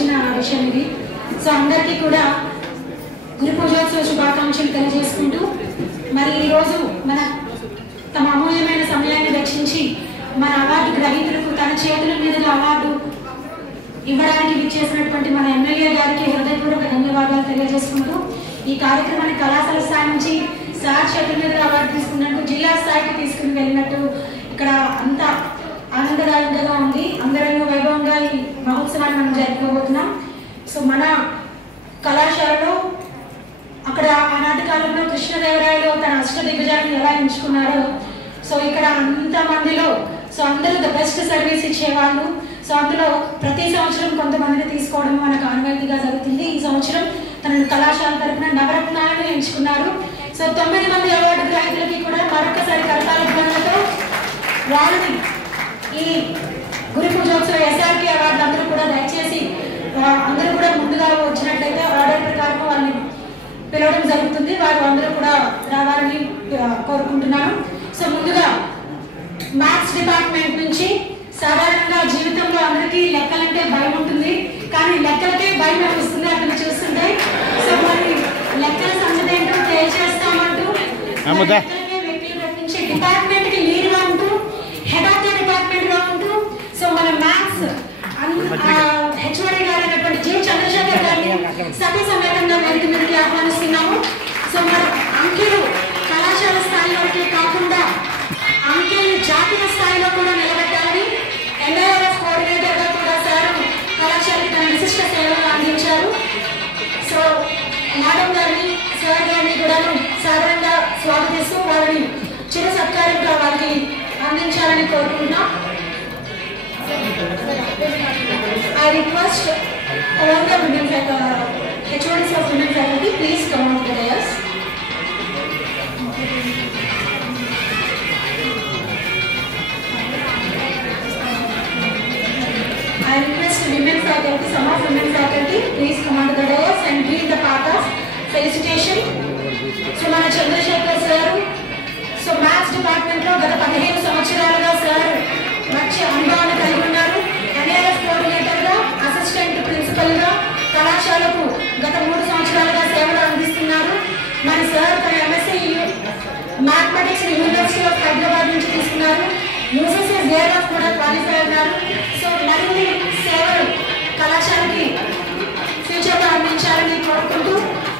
వచ్చిన విషయం ఇది. సో అందరికీ కూడా గురు పూజోత్సవ శుభాకాంక్షలు తెలియజేసుకుంటూ మరి ఈరోజు తమ అమూల్యమైన సమయాన్ని వెచ్చించి మన అవార్డు గ్రహీతలకు తన చేతుల మీదుగా అవార్డు ఇవ్వడానికి విచ్చేసినటువంటి మన ఎమ్మెల్యే గారికి హృదయపూర్వక ధన్యవాదాలు తెలియజేసుకుంటూ ఈ కార్యక్రమాన్ని కళాశాల స్థాయి నుంచి సార్ చేతుల మీదుగా అవార్డు తీసుకున్నట్టు జిల్లా స్థాయికి తీసుకుని వెళ్ళినట్టు ఇక్కడ అంతా ఆనందదాయకంగా ఉంది. అందరూ వైభవంగా ఈ మహోత్సవాన్ని మనం జరుపుకోబోతున్నాం. సో మన కళాశాలలో అక్కడ ఆనాటి కాలంలో కృష్ణదేవరాయలు తన అష్టదిగ్గజాలను ఎలా ఎంచుకున్నారో సో ఇక్కడ అంతమందిలో సో అందరూ ద బెస్ట్ సర్వీస్ ఇచ్చేవాళ్ళు. సో అందులో ప్రతి సంవత్సరం కొంతమందిని తీసుకోవడం మనకు ఆనవాయితీగా జరుగుతుంది. ఈ సంవత్సరం తన కళాశాల తరఫున నవరత్నాలను ఎంచుకున్నారు. సో 9 మంది అవార్డు గ్రహీతలకి కూడా మరొకసారి కరతాళ ధ్వనులతో వాళ్ళని ఈ గురు పూజోత్సవ ఎస్ఆర్కే అవార్డు అందరూ కూడా దయచేసి అందరూ కూడా ముందుగా వచ్చినట్లయితే ఆర్డర్ ప్రకారం వాళ్ళని పిలవడం జరుగుతుంది. వారు అందరూ కూడా రావాలని కోరుకుంటున్నాను. సో ముందుగా మ్యాథ్స్ డిపార్ట్మెంట్ నుంచి సాధారణంగా జీవితంలో అందరికీ లెక్కలంటే భయం ఉంటుంది, కానీ లెక్కలకే భయం అనిపిస్తుంది అతను చూస్తుంటే. సో మరి లెక్కల సంగతి ఏంటో తెలియజేస్తామంటూ డిపార్ట్మెంట్ కి లీడ్ గా ఉంటూ హెడ్ ఆఫ్ ద డిపార్ట్మెంట్ గా ఉంటూ సో మన మ్యాథ్స్ హెచ్ఓడి గారు అయినటువంటి జి చంద్రశేఖర్ గారిని సభ్య సమేతంగా వేదిక మీదకి ఆహ్వానిస్తున్నాము. సో మరి అంకెలు కళాశాల స్థాయి వరకే కాకుండా అంకెలు జాతీయ స్థాయిలో కూడా నిలబెట్టాలని ఎన్ఐఆర్ఎఫ్ కోఆర్డినేటర్ గా కూడా సార్ కళాశాలకు తన విశిష్ట సేవలు అందించారు. సో మేడం గారిని సార్ గారిని కూడా సాధారణంగా స్వాగతిస్తూ వారిని చిర సత్కారంగా వారికి అందించాలని కోరుకుంటున్నాం. I request all the women HODs of women faculty, please come on to the dais. I request women faculty, some of women faculty, please come on to the dais and be the part of felicitation. So, మన Chandrasekhar sir so maths department లో గత 15 సంవత్సరాలుగా sir మంచి అనుభవాన్ని కలిగి ఉన్నారు. NIRF coordinator గా, assistant principal గా కళాశాలకు గత 3 సంవత్సరాలుగా సేవలు అందిస్తున్నారు. మరి సార్ తన MSc mathematics university of Hyderabad నుంచి తీసుకున్నారు. యూసీసీ జేఆర్ఎఫ్ కూడా క్వాలిఫై అన్నారు. సో మరిన్ని సేవలు కళాశాలకి ఫ్యూచర్ లో అందించాలని కోరుకుంటూ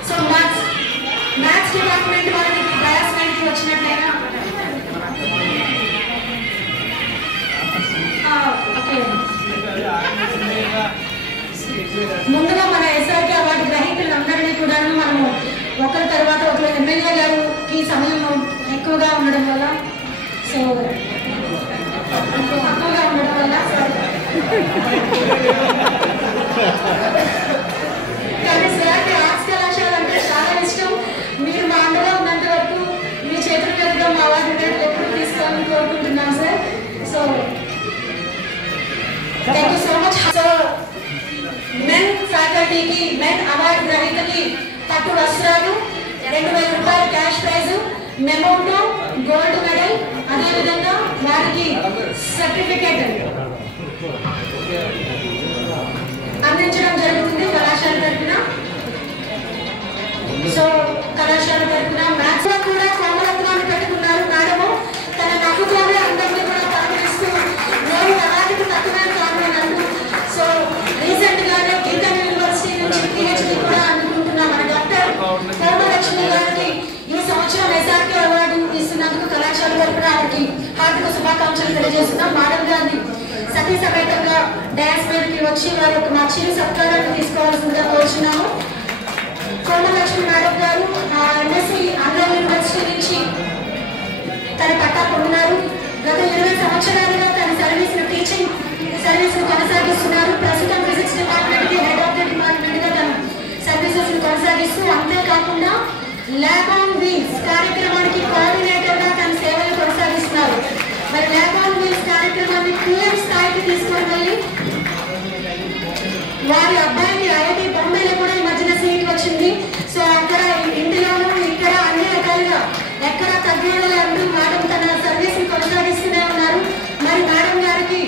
సో మ్యాథ్స్ డిపార్ట్మెంట్ వారికి ప్రయాసానికి వచ్చినట్లయినా ముందుగా మన ఎస్ఆర్కే అవార్డు గ్రహీతలందరినీ కూడా మనము ఒకరి తర్వాత ఒకరు ఎమ్మెల్యే గారు ఈ సమయం ఎక్కువగా ఉండడం వల్ల సో తక్కువగా ఉండడం వల్ల కానీ సార్కి ఆర్ట్స్ కళాశాల అంటే చాలా ఇష్టం. మీరు మా అండగా ఉన్నంత వరకు మీ చేతుల మీదుగా మా అవార్డు రేట్లు ఎప్పుడు తీసుకోవాలని కోరుకుంటున్నాం sir. So thank you so much. So men ఫ్యాకల్టీకి మెన్ అవార్డు గ్రహీతకి పట్టు వస్త్రాలు, 2000 రూపాయల cash prize, memento, gold medal, అదేవిధంగా వారికి సర్టిఫికేట్ అందించడం జరుగుతుంది కళాశాల తరఫున. సో కళాశాల తరఫున మ్యాథ్స్ లో కూడా కోమరత్నాన్ని పెట్టుకున్నారు మేడము. తన నవ్వుతోనే అందరినీ కూడా పలకరిస్తూ నేను అలాంటి తక్కువే కాదు అన్నట్టు. సో రీసెంట్ గానే గీతం యూనివర్సిటీ నుంచి పిహెచ్డి కూడా అందుకుంటున్న మన డాక్టర్ కోమలక్ష్మి గారికి ఈ సంవత్సరం ఎస్ఆర్కే అవార్డు ఇస్తున్నందుకు కళాశాల తరఫున వారికి హార్దిక శుభాకాంక్షలు తెలియజేస్తున్నాం. మేడం గారిని సతీ సమేతంగా డాన్స్ మీదకి వచ్చి వారి యొక్క చిరు సత్కారాన్ని తీసుకోవాల్సిందిగా కోరుచున్నాము. కోమలక్ష్మి మేడం గారు ఎంఎస్సీ ఆంధ్ర యూనివర్సిటీ నుంచి తన పట్టా పొందినారు. గత 20 సంవత్సరాలుగా తన టీచింగ్ సర్వీస్ కొనసాగిస్తున్నారు. ప్రస్తుతం ఫిజిక్స్ డిపార్ట్మెంట్ కి హెడ్ ఆఫ్ ద డిపార్ట్మెంట్ గా తన సర్వీసెస్ కొనసాగిస్తూ అంతేకాకుండా ల్యాబ్ ఆన్ వీల్స్ కార్యక్రమానికి కోఆర్డినేటర్ గా తన సేవలు కొనసాగిస్తున్నారు. మరి ల్యాబ్ ఆన్ వీల్స్ కార్యక్రమాన్ని PM స్థాయికి తీసుకొని వెళ్ళి వారి అబ్బాయికి ఐఐటి బొంబాయిలో కూడా ఈ మధ్యన సీట్ వచ్చింది. సో అక్కడ ఇంటిలోనూ ఇక్కడ అన్ని రకాలుగా ఎక్కడ తగ్గేలా అంటూ మేడం తన సర్వీస్ ని కొనసాగిస్తూనే ఉన్నారు. మరి మేడం గారికి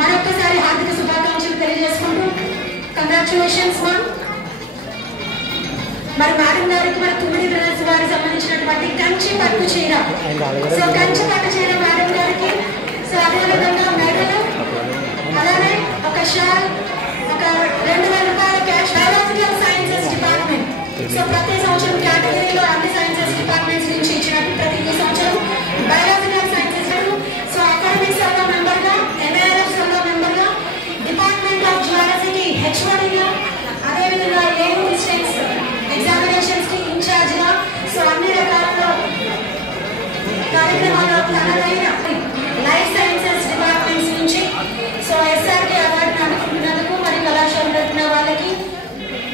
మరొకసారి హార్దిక శుభాకాంక్షలు తెలియజేసుకుంటూ కంగ్రాచులేషన్స్ మ్యామ్. మరి మేడం గారికి మన తుమ్మిడి బ్రదర్స్ వారికి సంబంధించినటువంటి కంచి పట్టు చీర, సో కంచి పట్టు చీర మేడం గారికి. సో అదేవిధంగా మెడలు, అలానే ఒక షాల్, ఒక 2000 రూపాయల cash. Biological sciences department, so ప్రతి సంవత్సరం కేటగిరీలో అన్ని సైన్సెస్ డిపార్ట్మెంట్స్ నుంచి ఇచ్చినట్టు ప్రతి సంవత్సరం బయాలజికల్ సైన్సెస్, సో అకాడమిక్ సంఘం మెంబర్గా, ఎన్ఐఆర్ఎఫ్ సంఘం మెంబర్గా, డిపార్ట్మెంట్ ఆఫ్ జియాలజీకి హెచ్ఓడిగా, అదేవిధంగా ఏయూ డిస్ట్రిక్ట్స్ ఎగ్జామినేషన్స్ కి ఇన్ఛార్జ్గా, సో అన్ని రకాల కార్యక్రమాల్లో తనదైన లైఫ్ సైన్సెస్ డిపార్ట్మెంట్స్ నుంచి సో ఎస్ఆర్కే అవార్డును అందుకుంటున్నందుకు మరి కళాశాల తరఫున వాళ్ళకి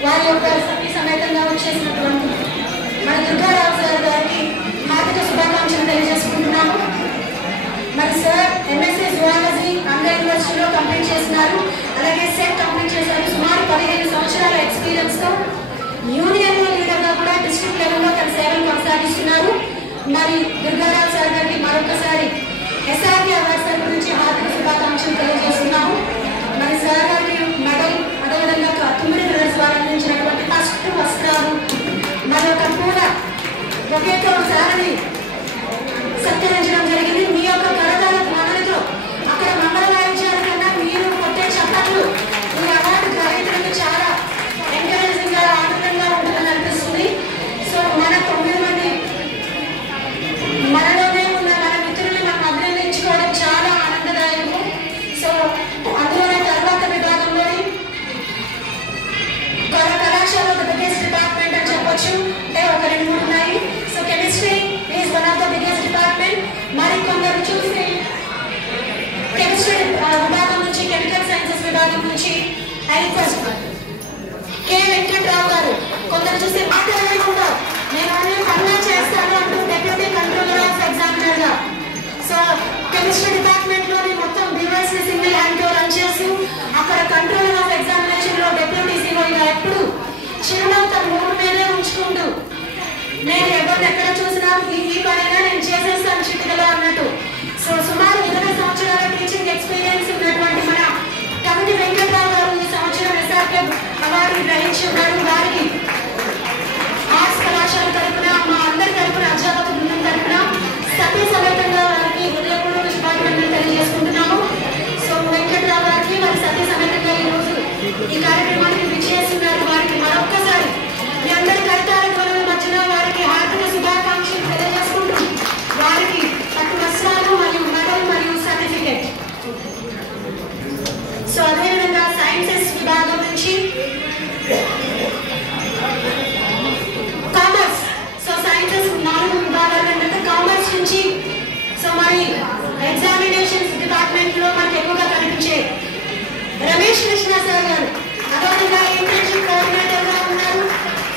వారి యొక్క సతీ సమేతంగా వచ్చేసినటువంటి మన దుర్గారావు సార్ గారికి హార్దిక శుభాకాంక్షలు తెలియజేసుకుంటున్నాము. మరి సార్ ఎంఎస్సీ జువాలజీ ఆంధ్ర యూనివర్సిటీలో కంప్లీట్ చేస్తున్నారు, అలాగే సెట్ కంప్లీట్ చేశారు. సుమారు 15 సంవత్సరాల ఎక్స్పీరియన్స్తో యూనియన్ లీడర్గా కూడా డిస్ట్రిక్ట్ లెవెల్లో తన సేవలు కొనసాగిస్తున్నారు. మరి దుర్గారావు సార్ గారికి మరొకసారి ఎస్ఆర్కే అవార్డు సార్ గురించి హార్దిక శుభాకాంక్షలు తెలియజేస్తున్నాము. మరి సార్ గారికి మెడల్, అదేవిధంగా తుమ్మిడి బ్రదర్స్ వారు అందించినటువంటి ఫస్ట్ వస్త్రాలు మరి ఒక పూల ఒకేతో సారిని సత్కరించడం జరిగింది. మీ యొక్క కరతాల ధ్వనులతో అక్కడ మంగళ వాయించాల కన్నా మీరు కొట్టే చప్పట్లు ఈ అవార్డు గ్రహీతలకు చాలా ఎంకరేజింగ్ గా, ఆనందంగా ఉంటుందని అనిపిస్తుంది. సో మన 9 మంది మనలోనే ఉన్న మన మిత్రుల్ని మనం అభినందించుకోవడం చాలా ఆనందదాయకం. సో అందులోనే తర్వాత విభాగంలోని కళాశాల బిగ్గెస్ట్ డిపార్ట్మెంట్ అని చెప్పొచ్చు, అంటే ఒక 2-3 ఉన్నాయి. So chemistry is one of the biggest department. మరి కొందరు చూస్తే కెమిస్ట్రీ విభాగం నుంచి, కెమికల్ సైన్సెస్ విభాగం నుంచి కె వెంకట్రావు గారు, కొందరు చూస్తే మాట్లాడకుండా నేను అన్ని పనులు చేస్తాను అంటూ డెప్యూటీ కంట్రోలర్ ఆఫ్ ఎగ్జామినర్ గా, సో కెమిస్ట్రీ డిపార్ట్మెంట్ లోని మొత్తం బీవైస్ ని సింగిల్ హ్యాండ్ తో రన్ చేస్తూ అక్కడ కంట్రోలర్ ఆఫ్ ఎగ్జామినేషన్ లో డెప్యూటీ సీఓగా ఎప్పుడు చిరునవ్వు తన మూడు మీదే ఉంచుకుంటూ నేను ఎవరిని ఎక్కడ చూసినా ఈ పనైనా నేను చేసేస్తాను చిటికలో అన్నట్టు. సో సుమారు 20 సంవత్సరాల టీచింగ్ ఎక్స్పీరియన్స్ ఉన్నటువంటి మన కమిటీ వెంకట్రావు గారు ఈ సంవత్సరం ఎస్ఆర్కే అవార్డు గ్రహించి ఉన్నారు. వారికి ఆర్ట్స్ కళాశాల తరఫున, మా అందరి తరఫున, అధ్యాపక బృందం తరఫున సతీ సమేతంగా వారికి హృదయపూర్వక శుభాకాంక్షలు తెలియజేసుకుంటున్నాము. సో వెంకట్రావు గారికి మరి సతీ సమేతంగా ఈరోజు ఈ కార్యక్రమానికి విచ్చేస్తున్నారు. వారికి మరొక్కసారి మీ అందరి కవితాల ధ్వనుల మధ్యన వారికి హార్దిక శుభాకాంక్షలు తెలియజేసుకుంటూ వారికి పట్టు వస్త్రాలు మరియు మెడల్ మరియు సర్టిఫికెట్. సో అదేవిధంగా సైన్సెస్ విభాగం నుంచి కామర్స్, సో సైన్సెస్ 4 విభాగాలు ఏంటంటే కామర్స్ నుంచి సో మరి ఎగ్జామినేషన్స్ డిపార్ట్మెంట్ లో మనకి ఎక్కువగా కనిపించే రమేష్ కృష్ణ సార్ గారు, అదేవిధంగా ఇంటర్న్షిప్ కోఆర్డినేటర్ గా ఉన్నారు.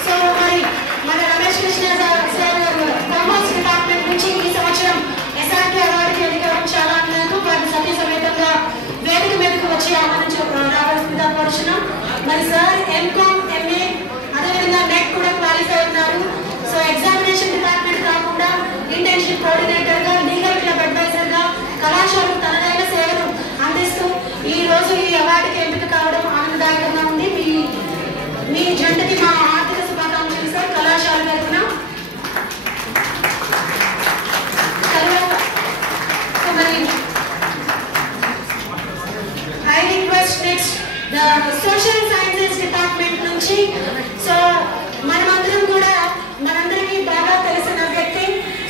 సో మరి మన రమేష్ కృష్ణ సార్ గారు కామర్స్ డిపార్ట్మెంట్ నుంచి ఈ సంవత్సరం ఎస్ఆర్కే అవార్డుకి ఎన్నికవడం చాలా ఆనందంగా వారి సతీ సమేతంగా వేదిక మీదకు వచ్చి రావాల్సిందిగా కోరుచున్నాం. మరి సార్ ఎంకామ్, ఎంఏ, అదేవిధంగా నెట్ కూడా క్వాలిఫై ఉన్నారు. సో ఎగ్జామినేషన్ డిపార్ట్మెంట్ కాకుండా ఇంటర్న్షిప్ కోఆర్డినేటర్ గా, లీగల్ క్లబ్ అడ్వైజర్ గా కళాశాలకు తనదైన సేవలు అందిస్తూ ఈ రోజు ఈ అవార్డుకి ఎంపిక కావడం ఆనందదాయకంగా ఉంది. మీ జంటకి మా ఆర్థిక శుభాకాంక్షలు సార్ కళాశాల తరఫున. తర్వాత మరి I request next the social sciences department నుంచి. సో మనమందరం కూడా మనందరికీ బాగా తెలిసిన వ్యక్తి.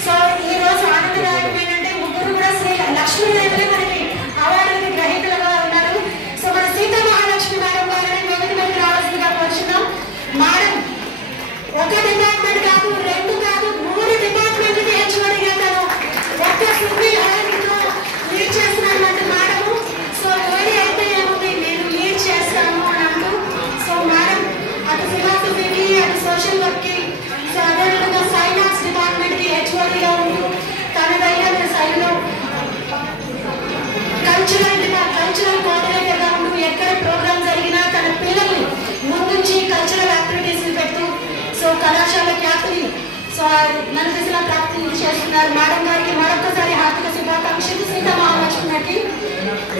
సో ఈ రోజు ఆనందదాయకం ఏంటంటే ముగ్గురు కూడా శ్రీ లక్ష్మీదేవులే మనకి అవార్డులకి గ్రహీతలుగా ఉన్నారు. సో మన సీతా మహాలక్ష్మి మేడం గారిని వేదిక మీదకి రావాల్సిందిగా కోరుచున్నాం. మేడం ఒక డిపార్ట్మెంట్ కాదు, 2 కాదు, 3 డిపార్ట్మెంట్కి హెచ్ఓడిగా తను ఒక్క సింగిల్ హ్యాండ్ తో లీడ్ చేస్తున్నటువంటి మేడం. సో ఏది అయితే ఏముంది నేను లీడ్ చేస్తాను అని అంటూ, సో మేడం అటు ఫిలాసఫీకి, అటు సోషల్ వర్క్ కి, సో అదేవిధంగా ఫైన్ ఆర్ట్స్ డిపార్ట్మెంట్ కి హెచ్ఓడిగా ఉంటూ తనదైన శైలిలో కల్చరల్ కోఆర్డినేటర్ గా ఉంటూ ఎక్కడ ప్రోగ్రామ్ జరిగినా తన పిల్లల్ని ముందుంచి కల్చరల్ యాక్టివిటీస్ పెడుతూ సో కళాశాల ఖ్యాతిని సో మన దిశలో ప్రాప్తి చేస్తున్నారు. మేడం గారికి మరొకసారి హార్దిక శుభాకాంక్షలు. సీతా మహాలక్ష్మి గారికి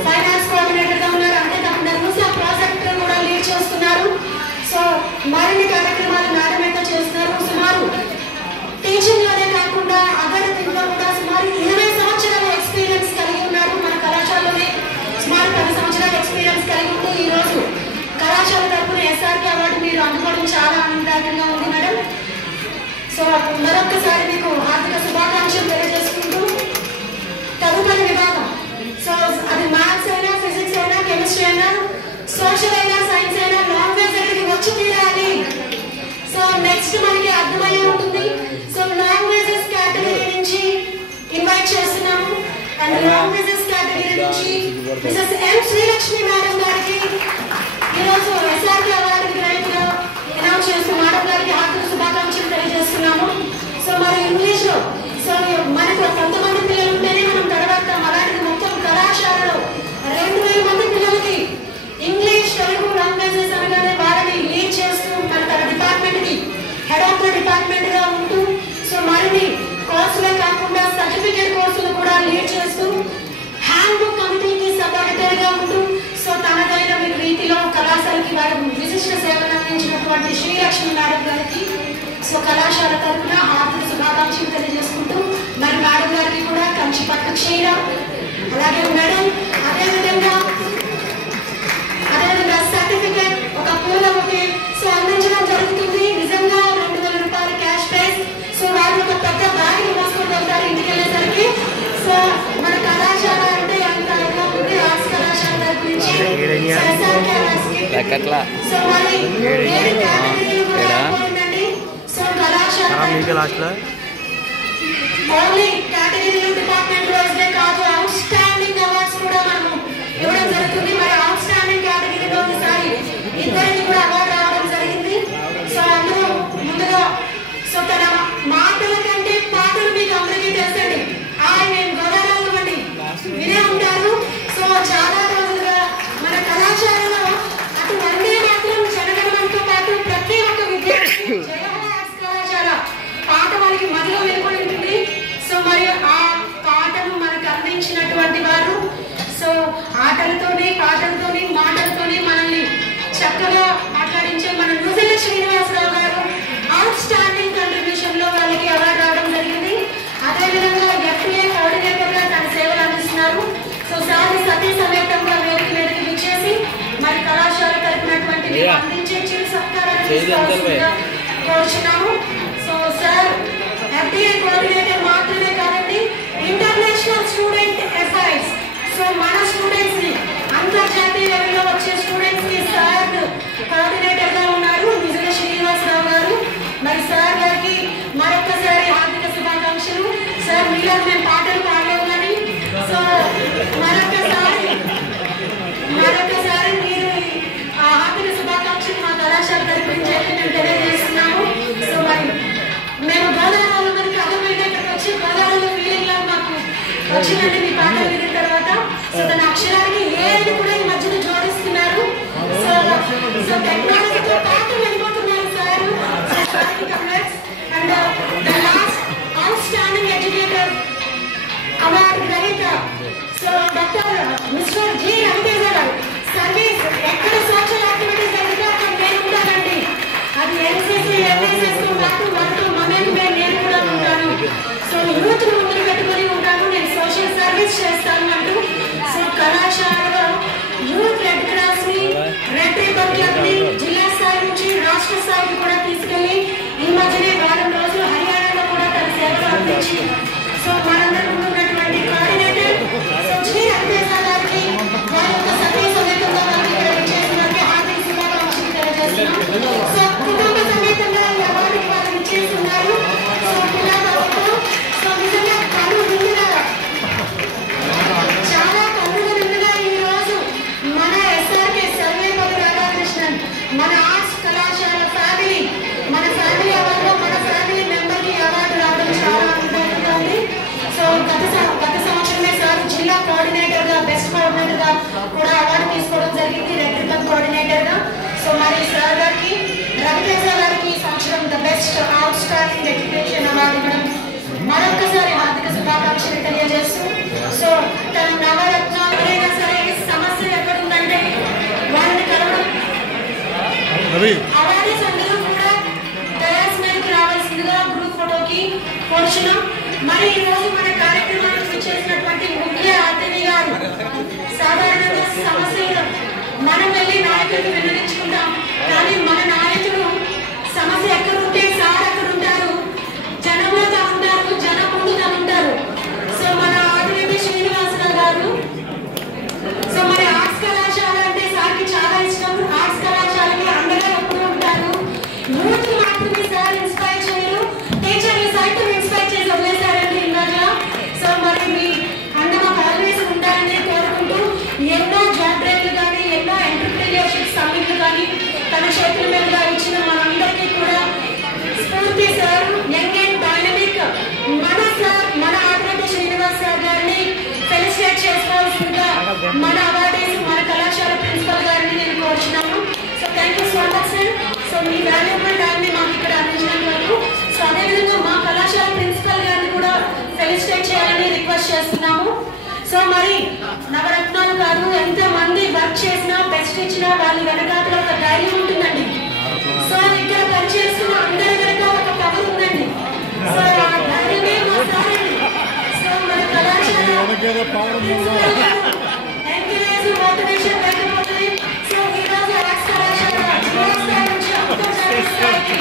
ఫైనాన్స్ కోఆర్డినేటర్ గా ఉన్నారు, అంటే తమ నిర్మూస ప్రాజెక్ట్ కూడా లీడ్ చేస్తున్నారు. మరిన్ని కార్యక్రమాలు మేడం అయితే చేస్తున్నారు. సుమారు టీచింగ్ లోనే కాకుండా అదర్ థింగ్ లో కూడా సుమారు 20 సంవత్సరాల ఎక్స్పీరియన్స్ కలిగి ఉన్నారు. మన కళాశాలలోనే సుమారు 10 సంవత్సరాల ఎక్స్పీరియన్స్ కలిగి ఉంటూ ఈ రోజు కళాశాల తరఫున SRK అవార్డు మీరు అందుకోవడం చాలా ఆనందదాయకంగా ఉంది మేడం. సో మరొకసారి మీకు హార్దిక శుభాకాంక్షలు తెలియజేసుకుంటూ తదుపరి విభాగం సో అది మ్యాథ్స్ అయినా ఫిజిక్స్ అయినా కెమిస్ట్రీ అయినా సోషల్ అయినా సైన్స్ అయినా లాంగ్వేజ్ దగ్గరికి వచ్చి తీరాలి. సో నెక్స్ట్ మనకి అర్థమయ్యే ఉంటుంది. సో లాంగ్వేజెస్ కేటగిరీ నుంచి ఇన్వైట్ చేస్తున్నాము. అండ్ లాంగ్వేజెస్ కేటగిరీ నుంచి మిసెస్ M. శ్రీలక్ష్మి మేడం గారికి ఈరోజు SRK అవార్డు గ్రహీతగా అనౌన్స్ చేస్తూ మేడం గారికి హార్దిక శుభాకాంక్షలు తెలియజేస్తున్నాము. సో మరి ఇంగ్లీష్ లో సో మనకు కొంతమంది పిల్లలు ఉంటేనే మనం తర్వాత అలాంటిది మొత్తం కళాశాలలో 2000 మంది పిల్లలకి ఇంగ్లీష్ తెలుగు లాంగ్వేజెస్ అనగానే వాళ్ళని లీడ్ చేస్తూ మన తన డిపార్ట్మెంట్ కి హెడ్ ఆఫ్ ద డిపార్ట్మెంట్ గా ఉంటూ సో మరిన్ని కోర్సులే కాకుండా సర్టిఫికేట్ కోర్సులు కూడా లీడ్ చేస్తూ హ్యాండ్ బుక్ కమిటీకి సబ్ ఎడిటర్ గా ఉంటూ సో తనదైన రీతిలో కళాశాలకి వారి విశిష్ట సేవలు అందించినటువంటి శ్రీలక్ష్మి మేడం గారికి సో కళాశాల తరఫున హార్దిక శుభాకాంక్షలు తెలియజేసుకుంటూ మరి మేడం గారికి కూడా కంచి పట్టు చీర అలాగే మెడల్ అదేవిధంగా సర్టిఫికేట్ ఒక పూల బొకే సో అందించడం జరుగుతుంది. నిజంగా 2000 రూపాయల క్యాష్ ప్రైజ్. సో వాళ్ళు ఒక పెద్ద బ్యాగ్ మోసుకొని వెళ్తారు ఇంటికి వెళ్ళేసరికి. సో మన కళాశాల అంటే అంత ఇలా ఉంది. ఆర్ట్స్ కళాశాల తరఫు నుంచి సో మరి 7 కేటగిరీలు కూడా అయిపోయిందండి. సో కళాశాల ఓన్లీ కేటగిరీ డిపార్ట్మెంట్ వైజ్లే కాదు అవుట్ స్టాండింగ్ అవార్డ్స్ కూడా మనం ఇవ్వడం జరుగుతుంది. మరి అవుట్ స్టాండింగ్ కేటగిరీలో ఈసారి ఇద్దరికి కూడా అవార్డు రావడం జరిగింది. సో అందులో ముందుగా సో తన మాటల కంటే పాటలు మీకు అందరికీ తెలుసండి. మేము గోదావరి ఇవ్వండి వినే ఉంటారు. సో చాలా రోజులుగా మన కళాశాలలో అటు వందే మాత్రం జనగణమంతో పాటు ప్రతి ఒక్క విద్యార్థి జయహోఆర్ట్స్ కళాశాల పాట మనకి మధ్యలో వెళ్ళిపోయి ఉంటుంది. సో మరి ఆ పాటను మనకు అందించినటువంటి వారు సో ఆటలతోనే పాటలతోనే మాటలతోనే మనల్ని చక్కగా మాట్లాడించే మన న్యూజిలాండ్ శ్రీనివాసరావు గారు అవుట్ స్టాండింగ్ కంట్రిబ్యూషన్ లో వాళ్ళకి అవార్డు రావడం జరిగింది. అదేవిధంగా FTA కోఆర్డినేటర్ గా తన సేవలు అందిస్తున్నారు. సో సార్ సతీ సమేతంగా వేదిక మీదకి విచ్చేసి మరి కళాశాల తరపునటువంటి అందించే చిరు సత్కారాన్ని కోరుచున్నాము. సో సార్ FTA కోఆర్డినేటర్ మాత్రమే కాదండి ఇంటర్నేషనల్ స్టూడెంట్ అఫైర్స్ సో మన స్టూడెంట్స్ ని అంతర్జాతీయ లెవెల్లో వచ్చే స్టూడెంట్స్ కి సార్ కోఆర్డినేటర్ గా ఉన్నారు న్యూజిలాండ్ శ్రీనివాసరావు గారు. మరి సార్ గారికి మరొకసారి హార్దిక శుభాకాంక్షలు. సార్ మీలో మేము పాటలు పాడలేము కానీ సో మరొకసారి మీరు హార్దిక శుభాకాంక్షలు మా కళాశాల తరపు నుంచి మేము తెలియజేస్తున్నాము. సో మరి మేము గోదావరిలో మనకి అర్థమైన ఇక్కడికి వచ్చి గోదావరిలో ఫీలింగ్ లా మాకు వచ్చిందండి మీ పాటలు విన్న తర్వాత. సో తన అక్షరానికి ఏది కూడా ఈ మధ్యన జోడిస్తున్నారు. సో టెక్నాలజీతో పాటు వెళ్ళిపోతున్నారు sir. And the last outstanding educator award గ్రహీత so doctor mister G. Raviteja garu. Service ఎక్కడ సోషల్ యాక్టివిటీస్ జరిగితే అక్కడ నేను ఉంటానండి. అది NCC NSS తో పాటు మనతో నేను కూడా ఉంటాను. సో యూత్ ముందు పెట్టుకొని ఉంటాను. నేను సోషల్ సర్వీస్ చేస్తాను అంటూ సో కళాశాలలో యూత్ రెడ్ క్రాస్ ని రెడ్ రిబన్ క్లబ్ ని జిల్లా స్థాయి నుంచి రాష్ట్ర స్థాయికి కూడా తీసుకెళ్లి ఈ మధ్యనే వారం రోజులు హర్యానాలో కూడా తన సేవలు అందించి సో మనందరూ ఉన్నటువంటి కోఆర్డినేటర్ సో G. రవితేజ గారికి వారి యొక్క సతీ సమేతంగా వారికి ఇక్కడ విచ్చేసిన వారికి హార్దిక శుభాకాంక్షలు తెలియజేస్తున్నాం. సో కుటుంబ సమేతంగా ఈ అవార్డుకి వారు విచ్చేస్తున్నారు. సో పిల్లలతో సో నిజంగా చాలా కన్నుల నిండుగా ఈ రోజు మన SRK సర్వేపల్లి రాధాకృష్ణన్ మన ఆర్ట్స్ కళాశాల ఫ్యామిలీ మన ఫ్యామిలీ అవార్డులో మన ఫ్యామిలీ మెంబర్ కి అవార్డు రావడం చాలా ఆనందంగా ఉంది. సో గత సంవత్సరమే సార్ జిల్లా కోఆర్డినేటర్ గా బెస్ట్ కోఆర్డినేటర్ గా కూడా అవార్డు తీసుకోవడం జరిగింది రెడ్ రిబన్ కోఆర్డినేటర్ గా. సో మరి సార్ గారికి రవితేజ గారికి ఈ సంవత్సరం the best out standing education award ఇవ్వడం మరొకసారి హార్దిక శుభాకాంక్షలు తెలియజేస్తూ సో తన నవరత్న ఎవరైనా సరే సమస్య ఎక్కడుందంటే వాళ్ళని కలవడం అవార్డు చేసుకోవాలని కోరుచున్నాం. మరి ఈ రోజు మన కార్యక్రమానికి విచ్చేసినటువంటి ముఖ్య అతిథి గారు సాధారణంగా సమస్యలు మనం వెళ్ళి నాయకులకు విన్నవించుకుంటాం, కానీ మన నాయకులు సమస్య ఎక్కడుంటే సార్ అక్కడ ఉంటారు, జనంలో తాను ఉంటారు, జనం ముందు తాను ఉంటారు. సో మన ఆదిరెడ్డి శ్రీనివాసరావు గారు, సో మన ఆర్ట్స్ కళాశాల అంటే సార్కి చాలా ఇష్టం. ఆర్ట్స్ కళాశాలకి అండగా ఎప్పుడు ఉంటారు. యూత్ మాత్రమే సార్ ఇన్స్పైర్ చేయరు, టీచర్లు సైతం ఇన్స్పైర్ చేసి వదిలేశారండి ఇందాక. సో మరి మీ అండ మాకు ఆల్వేస్ ఉండాలని కోరుకుంటూ ఎన్నో జాబ్ డ్రైవ్లు కానీ ఎన్నో ఎంటర్ప్రీనియర్షిప్ సమ్మిట్లు కానీ తన చేతుల మీదుగా ఇచ్చిన మనందరికీ కూడా స్ఫూర్తి సార్, యంగ్ అండ్ డైనమిక్ మన సార్, మన ఆదిరెడ్డి శ్రీనివాస్ సార్ గారిని ఫెలిసిటేట్ చేసుకోవాల్సిందిగా మన అవార్డీస్ మన కళాశాల ప్రిన్సిపల్ గారిని నేను కోరుచున్నాను. So thank you so much sir. So me valuable టైంని మాకు ఇక్కడ అందించినందుకు. సో అదేవిధంగా మా కళాశాల ప్రిన్సిపల్ గారిని కూడా ఫెలిసిటేట్ చేయాలని రిక్వెస్ట్ చేస్తున్నాము. సో మరి నవరత్నాలు కాదు, ఎంత మంది వర్క్ చేసినా బెస్ట్ ఇచ్చినా వాళ్ళ వెనకాతలో ఒక ధైర్యం ఉంటుందండి. సో ఇక్కడ పనిచేస్తున్న అందరి వెనక ఒక పవర్ ఉందండి. సో ఆ ధైర్యమే మా సార్ అండి. సో మన కళాశాల ఎంకరేజ్ మోటివేషన్ లేకపోతే సో ఈరోజు ఆర్ట్స్ కళాశాల స్థాయి నుంచి అంతర్జాతీయ స్థాయికి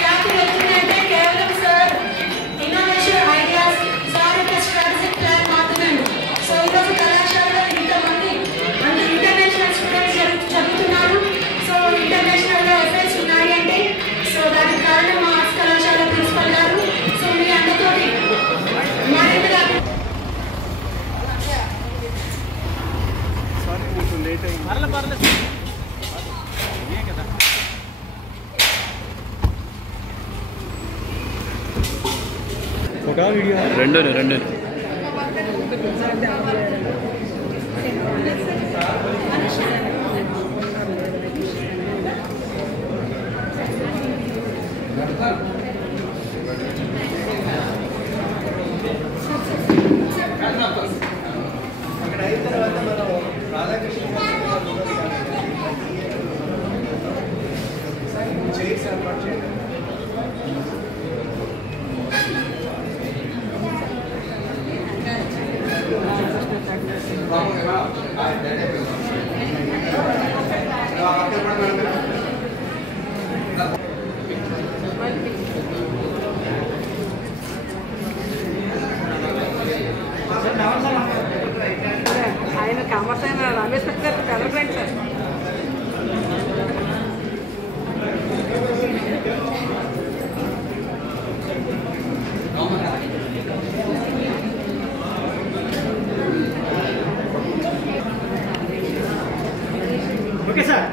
వ్యాప్తి వెళ్తుందంటే కేవలం సార్ ఇన్నోవేషన్ ఐడియాస్, సార్ యొక్క స్ట్రాటజిక్ ప్లాన్ మాత్రమే. సో ఈరోజు కళాశాలలో ఇంతమంది అంటే ఇంటర్నేషనల్ స్టూడెంట్స్ చదువుతున్నారు. సో ఇంటర్నేషనల్ ఎఫెక్ట్స్ ఉన్నాయి అంటే సో దానికి కారణం మా ఆర్ట్స్ కళాశాల ప్రిన్సిపల్ గారు. సో మీ అందరితోటి మరింతగా రెండు అక్కడ అయిన తర్వాత మనం రాధాకృష్ణ చైర్స్ ఏర్పాటు చేయాలి. ఆయన కామర్స్ అయిన రమేష్ గారు డెవలప్మెంట్ సార్. Okay sir.